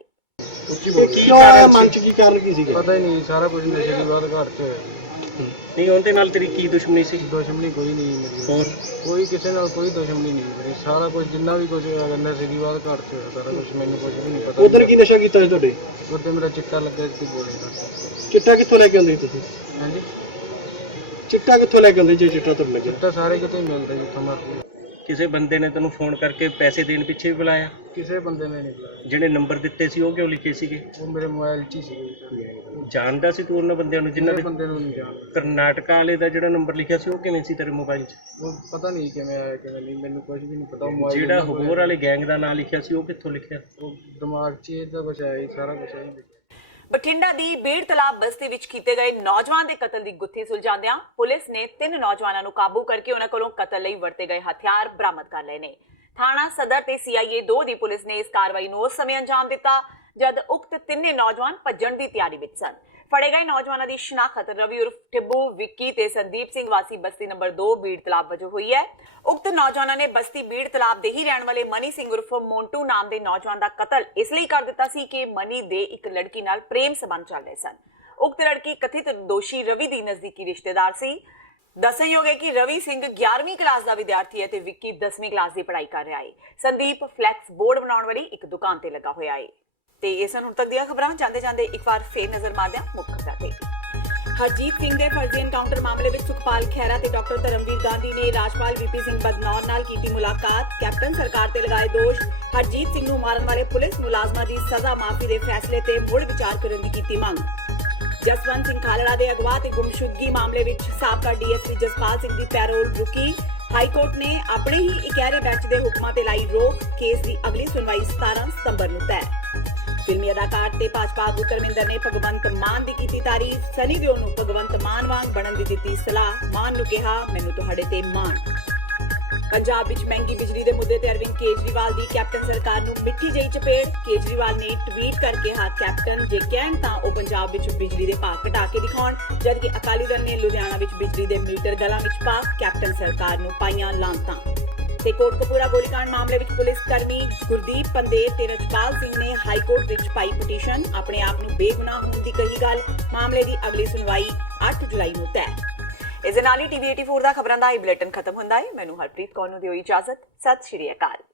ਪਤਾ ਹੀ ਨਹੀਂ, ਸਾਰਾ ਕੁਝ ਨਸ਼ੇ ਦੀ ਬਾਤ ਘਰ 'ਚ ਹੋਇਆ। ਨਹੀਂ ਉਹਦੇ ਨਾਲ ਤੇਰੀ ਕੀ ਦੁਸ਼ਮਣੀ ਸੀ? ਦੁਸ਼ਮਣੀ ਕੋਈ ਨਹੀਂ ਮੇਰੀ, ਕੋਈ ਕਿਸੇ ਨਾਲ ਕੋਈ ਦੁਸ਼ਮਣੀ ਨਹੀਂ ਮੇਰੀ। ਸਾਰਾ ਕੁਝ ਜਿੰਨਾ ਵੀ ਕੁਝ ਹੋਇਆ ਨਸ਼ੇ ਦੀ ਬਾਤ ਘਰ 'ਚ ਹੋਇਆ ਸਾਰਾ ਕੁਝ। ਮੈਨੂੰ ਕੁਝ ਵੀ ਨਹੀਂ ਪਤਾ। ਉਧਰ ਕੀ ਨਸ਼ਾ ਕੀਤਾ ਸੀ ਤੁਹਾਡੇ? ਉੱਤੇ ਮੇਰਾ ਚਿੱਟਾ ਲੱਗਿਆ ਸੀ ਗੋਲੇ ਦਾ। ਚਿੱਟਾ ਕਿੱਥੋਂ ਲੈ ਕੇ ਆਉਂਦੇ ਤੁਸੀਂ? ਹਾਂਜੀ, ਚਿੱਟਾ ਕਿੱਥੋਂ ਲੈ ਕੇ ਆਉਂਦੇ ਜੇ ਚਿੱਟਾ ਤੁਹਾਨੂੰ ਲੱਗਿਆ? ਚਿੱਟਾ ਸਾਰੇ ਕਿਤੇ ਹੀ ਮਿਲਦਾ ਜਿੱਥੋਂ ਮਰਜ਼ੀ। ਕਿਸੇ ਬੰਦੇ ਨੇ ਤੈਨੂੰ ਫੋਨ ਕਰਕੇ ਪੈਸੇ ਦੇਣ ਪਿੱਛੇ ਵੀ ਬੁਲਾਇਆ? ਕਿਸੇ ਬੰਦੇ ਨੇ ਨਹੀਂ ਬੁਲਾਇਆ। ਜਿਹੜੇ ਨੰਬਰ ਦਿੱਤੇ ਸੀ ਉਹ ਕਿਉਂ ਲਿਖੇ ਸੀਗੇ? ਉਹ ਮੇਰੇ ਮੋਬਾਈਲ 'ਚ ਹੀ ਸੀਗੇ। ਜਾਣਦਾ ਸੀ ਤੂੰ ਉਹਨਾਂ ਬੰਦਿਆਂ ਨੂੰ ਜਿਨ੍ਹਾਂ ਦੇ? ਬੰਦੇ ਨੂੰ ਨਹੀਂ ਜਾਣਦਾ। ਕਰਨਾਟਕਾ ਵਾਲੇ ਦਾ ਜਿਹੜਾ ਨੰਬਰ ਲਿਖਿਆ ਸੀ ਉਹ ਕਿਵੇਂ ਸੀ ਤੇਰੇ ਮੋਬਾਈਲ 'ਚ? ਉਹ ਪਤਾ ਨਹੀਂ ਕਿਵੇਂ ਆਇਆ ਕਿਵੇਂ ਨਹੀਂ, ਮੈਨੂੰ ਕੁਝ ਵੀ ਨਹੀਂ ਪਤਾ। ਉਹ ਮੋਬਾਈਲ ਜਿਹੜਾ ਹੋਰ ਵਾਲੇ ਗੈਂਗ ਦਾ ਨਾਂ ਲਿਖਿਆ ਸੀ ਉਹ ਕਿੱਥੋਂ ਲਿਖਿਆ? ਉਹ ਦਿਮਾਗ 'ਚ ਇਹਦਾ ਕੁਛ ਆਇਆ ਹੀ, ਸਾਰਾ ਕੁਛ ਆਇਆ। ਬਠਿੰਡਾ ਦੀ ਬੇੜ ਤਲਾਬ ਬਸਤੀ ਵਿੱਚ ਕੀਤੇ ਗਏ ਨੌਜਵਾਨ ਦੇ ਕਤਲ ਦੀ ਗੁੱਥੀ ਸੁਲਝਾਉਂਦਿਆਂ ਪੁਲਿਸ ਨੇ 3 ਨੌਜਵਾਨਾਂ ਨੂੰ ਕਾਬੂ ਕਰਕੇ ਉਹਨਾਂ ਕੋਲੋਂ ਕਤਲ ਲਈ ਵਰਤੇ ਗਏ ਹਥਿਆਰ ਬਰਾਮਦ ਕਰ ਲਏ ਨੇ। ਥਾਣਾ ਸਦਰ ਤੇ CIA 2 ਦੀ ਪੁਲਿਸ ਨੇ ਇਸ ਕਾਰਵਾਈ ਨੂੰ ਉਸ ਸਮੇਂ ਅੰਜਾਮ ਦਿੱਤਾ ਜਦ ਉਕਤ 3 ਨੌਜਵਾਨ ਭੱਜਣ ਦੀ ਤਿਆਰੀ ਵਿੱਚ ਸਨ। ਫੜੇ ਗਏ ਨੌਜਵਾਨਾਂ ਦੀ ਸ਼ਨਾਖਤ ਰਵੀ ਉਰਫ ਟਿੱਬੂ, ਵਿੱਕੀ ਤੇ ਸੰਦੀਪ ਸਿੰਘ ਵਾਸੀ ਬਸਤੀ ਨੰਬਰ 2 ਬੀੜ ਤਲਾਬ ਵਜੋਂ ਹੋਈ ਹੈ। ਉਕਤ ਨੌਜਵਾਨਾਂ ਨੇ ਬਸਤੀ ਬੀੜ ਤਲਾਬ ਦੇ ਹੀ ਰਹਿਣ ਵਾਲੇ ਮਨੀ ਸਿੰਘ ਉਰਫ ਮੋਂਟੂ ਨਾਮ ਦੇ ਨੌਜਵਾਨ ਦਾ ਕਤਲ ਇਸ ਲਈ ਕਰ ਦਿੱਤਾ ਸੀ ਕਿ ਮਨੀ ਦੇ ਇੱਕ ਲੜਕੀ ਨਾਲ ਪ੍ਰੇਮ ਸੰਬੰਧ ਚੱਲ ਰਹੇ ਸਨ। ਉਕਤ ਲੜਕੀ ਕਥਿਤ ਦੋਸ਼ੀ ਰਵੀ ਦੀ ਨਜ਼ਦੀਕੀ ਰਿਸ਼ਤੇਦਾਰ ਸੀ। ਦੱਸਣਯੋਗ ਹੈ ਕਿ ਰਵੀ ਸਿੰਘ 11ਵੀਂ ਕਲਾਸ ਦਾ ਵਿਦਿਆਰਥੀ ਹੈ ਤੇ ਵਿੱਕੀ 10ਵੀਂ ਕਲਾਸ ਦੀ ਪੜ੍ਹਾਈ ਕਰ ਰਿਹਾ ਹੈ। ਸੰਦੀਪ ਫਲੈਕਸ ਬੋਰਡ ਬਣਾਉਣ ਵਾਲੀ ਇੱਕ ਦੁਕਾਨ ਤੇ ਲੱਗਾ ਹੋਇਆ ਹੈ। ਤੇ ਇਹ ਸਨ ਹੁਣ ਤੱਕ ਦੀਆਂ ਖਬਰਾਂ। ਜਾਂਦੇ ਜਾਂਦੇ ਇੱਕ ਵਾਰ ਫੇਰ ਨਜ਼ਰ ਮਾਰਦੇ ਹਾਂ ਮੁੱਖ ਖਬਰਾਂ ਤੇ। ਹਰਜੀਤ ਸਿੰਘ ਦੇ ਫਰਜ਼ੀ ਐਨਕਾਊਂਟਰ ਮਾਮਲੇ ਵਿੱਚ ਸੁਖਪਾਲ ਖਹਿਰਾ ਤੇ ਡਾਕਟਰ ਧਰਮਵੀਰ ਗਾਂਧੀ ਨੇ ਰਾਜਪਾਲ ਵੀਪੀ ਸਿੰਘ ਬਦਨੌਰ ਨਾਲ ਕੀਤੀ ਮੁਲਾਕਾਤ। ਕੈਪਟਨ ਸਰਕਾਰ ਤੇ ਲਗਾਏ ਦੋਸ਼। ਹਰਜੀਤ ਸਿੰਘ ਨੂੰ ਮਾਰਨ ਵਾਲੇ ਪੁਲਿਸ ਮੁਲਾਜ਼ਮਾਂ ਦੀ ਸਜ਼ਾ ਮਾਫੀ ਦੇ ਫੈਸਲੇ ਤੇ ਮੁੜ ਵਿਚਾਰ ਕਰਨ ਦੀ ਕੀਤੀ ਮੰਗ। ਜਸਵੰਤ ਸਿੰਘ ਖਾਲੜਾ ਦੇ ਅਗਵਾ ਤੇ ਗੁੰਮਸ਼ੁਦਗੀ ਮਾਮਲੇ ਵਿੱਚ ਸਾਬਕਾ ਡੀਐਸਪੀ ਜਸਪਾਲ ਸਿੰਘ ਦੀ ਪੈਰੋਲ ਰੁਕੀ। ਹਾਈ ਕੋਰਟ ਨੇ ਆਪਣੇ ਹੀ ਇਕਹਿਰੇ ਬੈਂਚ ਦੇ ਹੁਕਮਾਂ ਤੇ ਲਾਈ ਰੋਕ। ਕੇਸ ਦੀ ਅਗਲੀ ਸੁਣਵਾਈ 17 ਸਤੰਬਰ ਨੂੰ ਤੈਅ। ਫਿਲਮੀ ਅਦਾਕਾਰ ਤੇ ਭਾਜਪਾ ਆਗੂ ਧਰਮਿੰਦਰ ਨੇ ਭਗਵੰਤ ਮਾਨ ਦੀ ਕੀਤੀ ਤਾਰੀਫ। ਸਨੀ ਦਿਓਲ ਨੂੰ ਭਗਵੰਤ ਮਾਨ ਵਾਂਗ ਬਣਨ ਦੀ ਦਿੱਤੀ ਸਲਾਹ। ਮਾਨ ਨੂੰ ਕਿਹਾ, ਮੈਨੂੰ ਤੁਹਾਡੇ ਤੇ ਮਾਣ। ਪੰਜਾਬ ਵਿੱਚ ਮਹਿੰਗੀ ਬਿਜਲੀ ਦੇ ਮੁੱਦੇ ਤੇ ਅਰਵਿੰਦ ਕੇਜਰੀਵਾਲ ਦੀ ਕੈਪਟਨ ਸਰਕਾਰ ਨੂੰ ਮਿੱਠੀ ਜਿਹੀ ਚਪੇੜ। ਕੇਜਰੀਵਾਲ ਨੇ ਟਵੀਟ ਕਰਕੇ ਕਿਹਾ, ਕੈਪਟਨ ਜੇ ਕਹਿਣ ਤਾਂ ਉਹ ਪੰਜਾਬ ਵਿੱਚ ਬਿਜਲੀ ਦੇ ਭਾਅ ਘਟਾ ਕੇ ਦਿਖਾਉਣ, ਜਦਕਿ ਅਕਾਲੀ ਦਲ ਨੇ ਲੁਧਿਆਣਾ ਵਿੱਚ ਬਿਜਲੀ ਦੇ ਮੀਟਰ ਗਲਾਂ ਵਿੱਚ ਪਾ ਕੈਪਟਨ ਸਰਕਾਰ ਨੂੰ ਪਾਈਆਂ ਲਾਂਤਾਂ। ਤੇ ਕੋਟਕਪੂਰਾ ਗੋਲੀकांड ਮਾਮਲੇ ਵਿੱਚ ਪੁਲਿਸ ਕਰਮੀ ਗੁਰਦੀਪ ਪੰਦੇਰ ਤੇ ਰਜਪਾਲ ਸਿੰਘ ਨੇ ਹਾਈ ਕੋਰਟ ਵਿੱਚ ਪਾਈ ਪਟੀਸ਼ਨ। ਆਪਣੇ ਆਪ ਨੂੰ ਬੇਗੁਨਾਹ ਹੋਣ ਦੀ ਕਹੀ ਗੱਲ। ਮਾਮਲੇ ਦੀ ਅਗਲੀ ਸੁਣਵਾਈ 8 ਜੁਲਾਈ ਨੂੰ ਤੈਅ। ਇਸ ਦੇ ਨਾਲ ਹੀ TV 84 ਦਾ ਖਬਰਾਂ ਦਾ ਇਹ ਬੁਲੇਟਿਨ ਖਤਮ ਹੁੰਦਾ ਹੈ। ਮੈਨੂੰ ਹਰਪ੍ਰੀਤ ਕੌਰ ਨੂੰ ਦਿਓ ਇਜਾਜ਼ਤ। ਸਤਿ ਸ਼੍ਰੀ ਅਕਾਲ।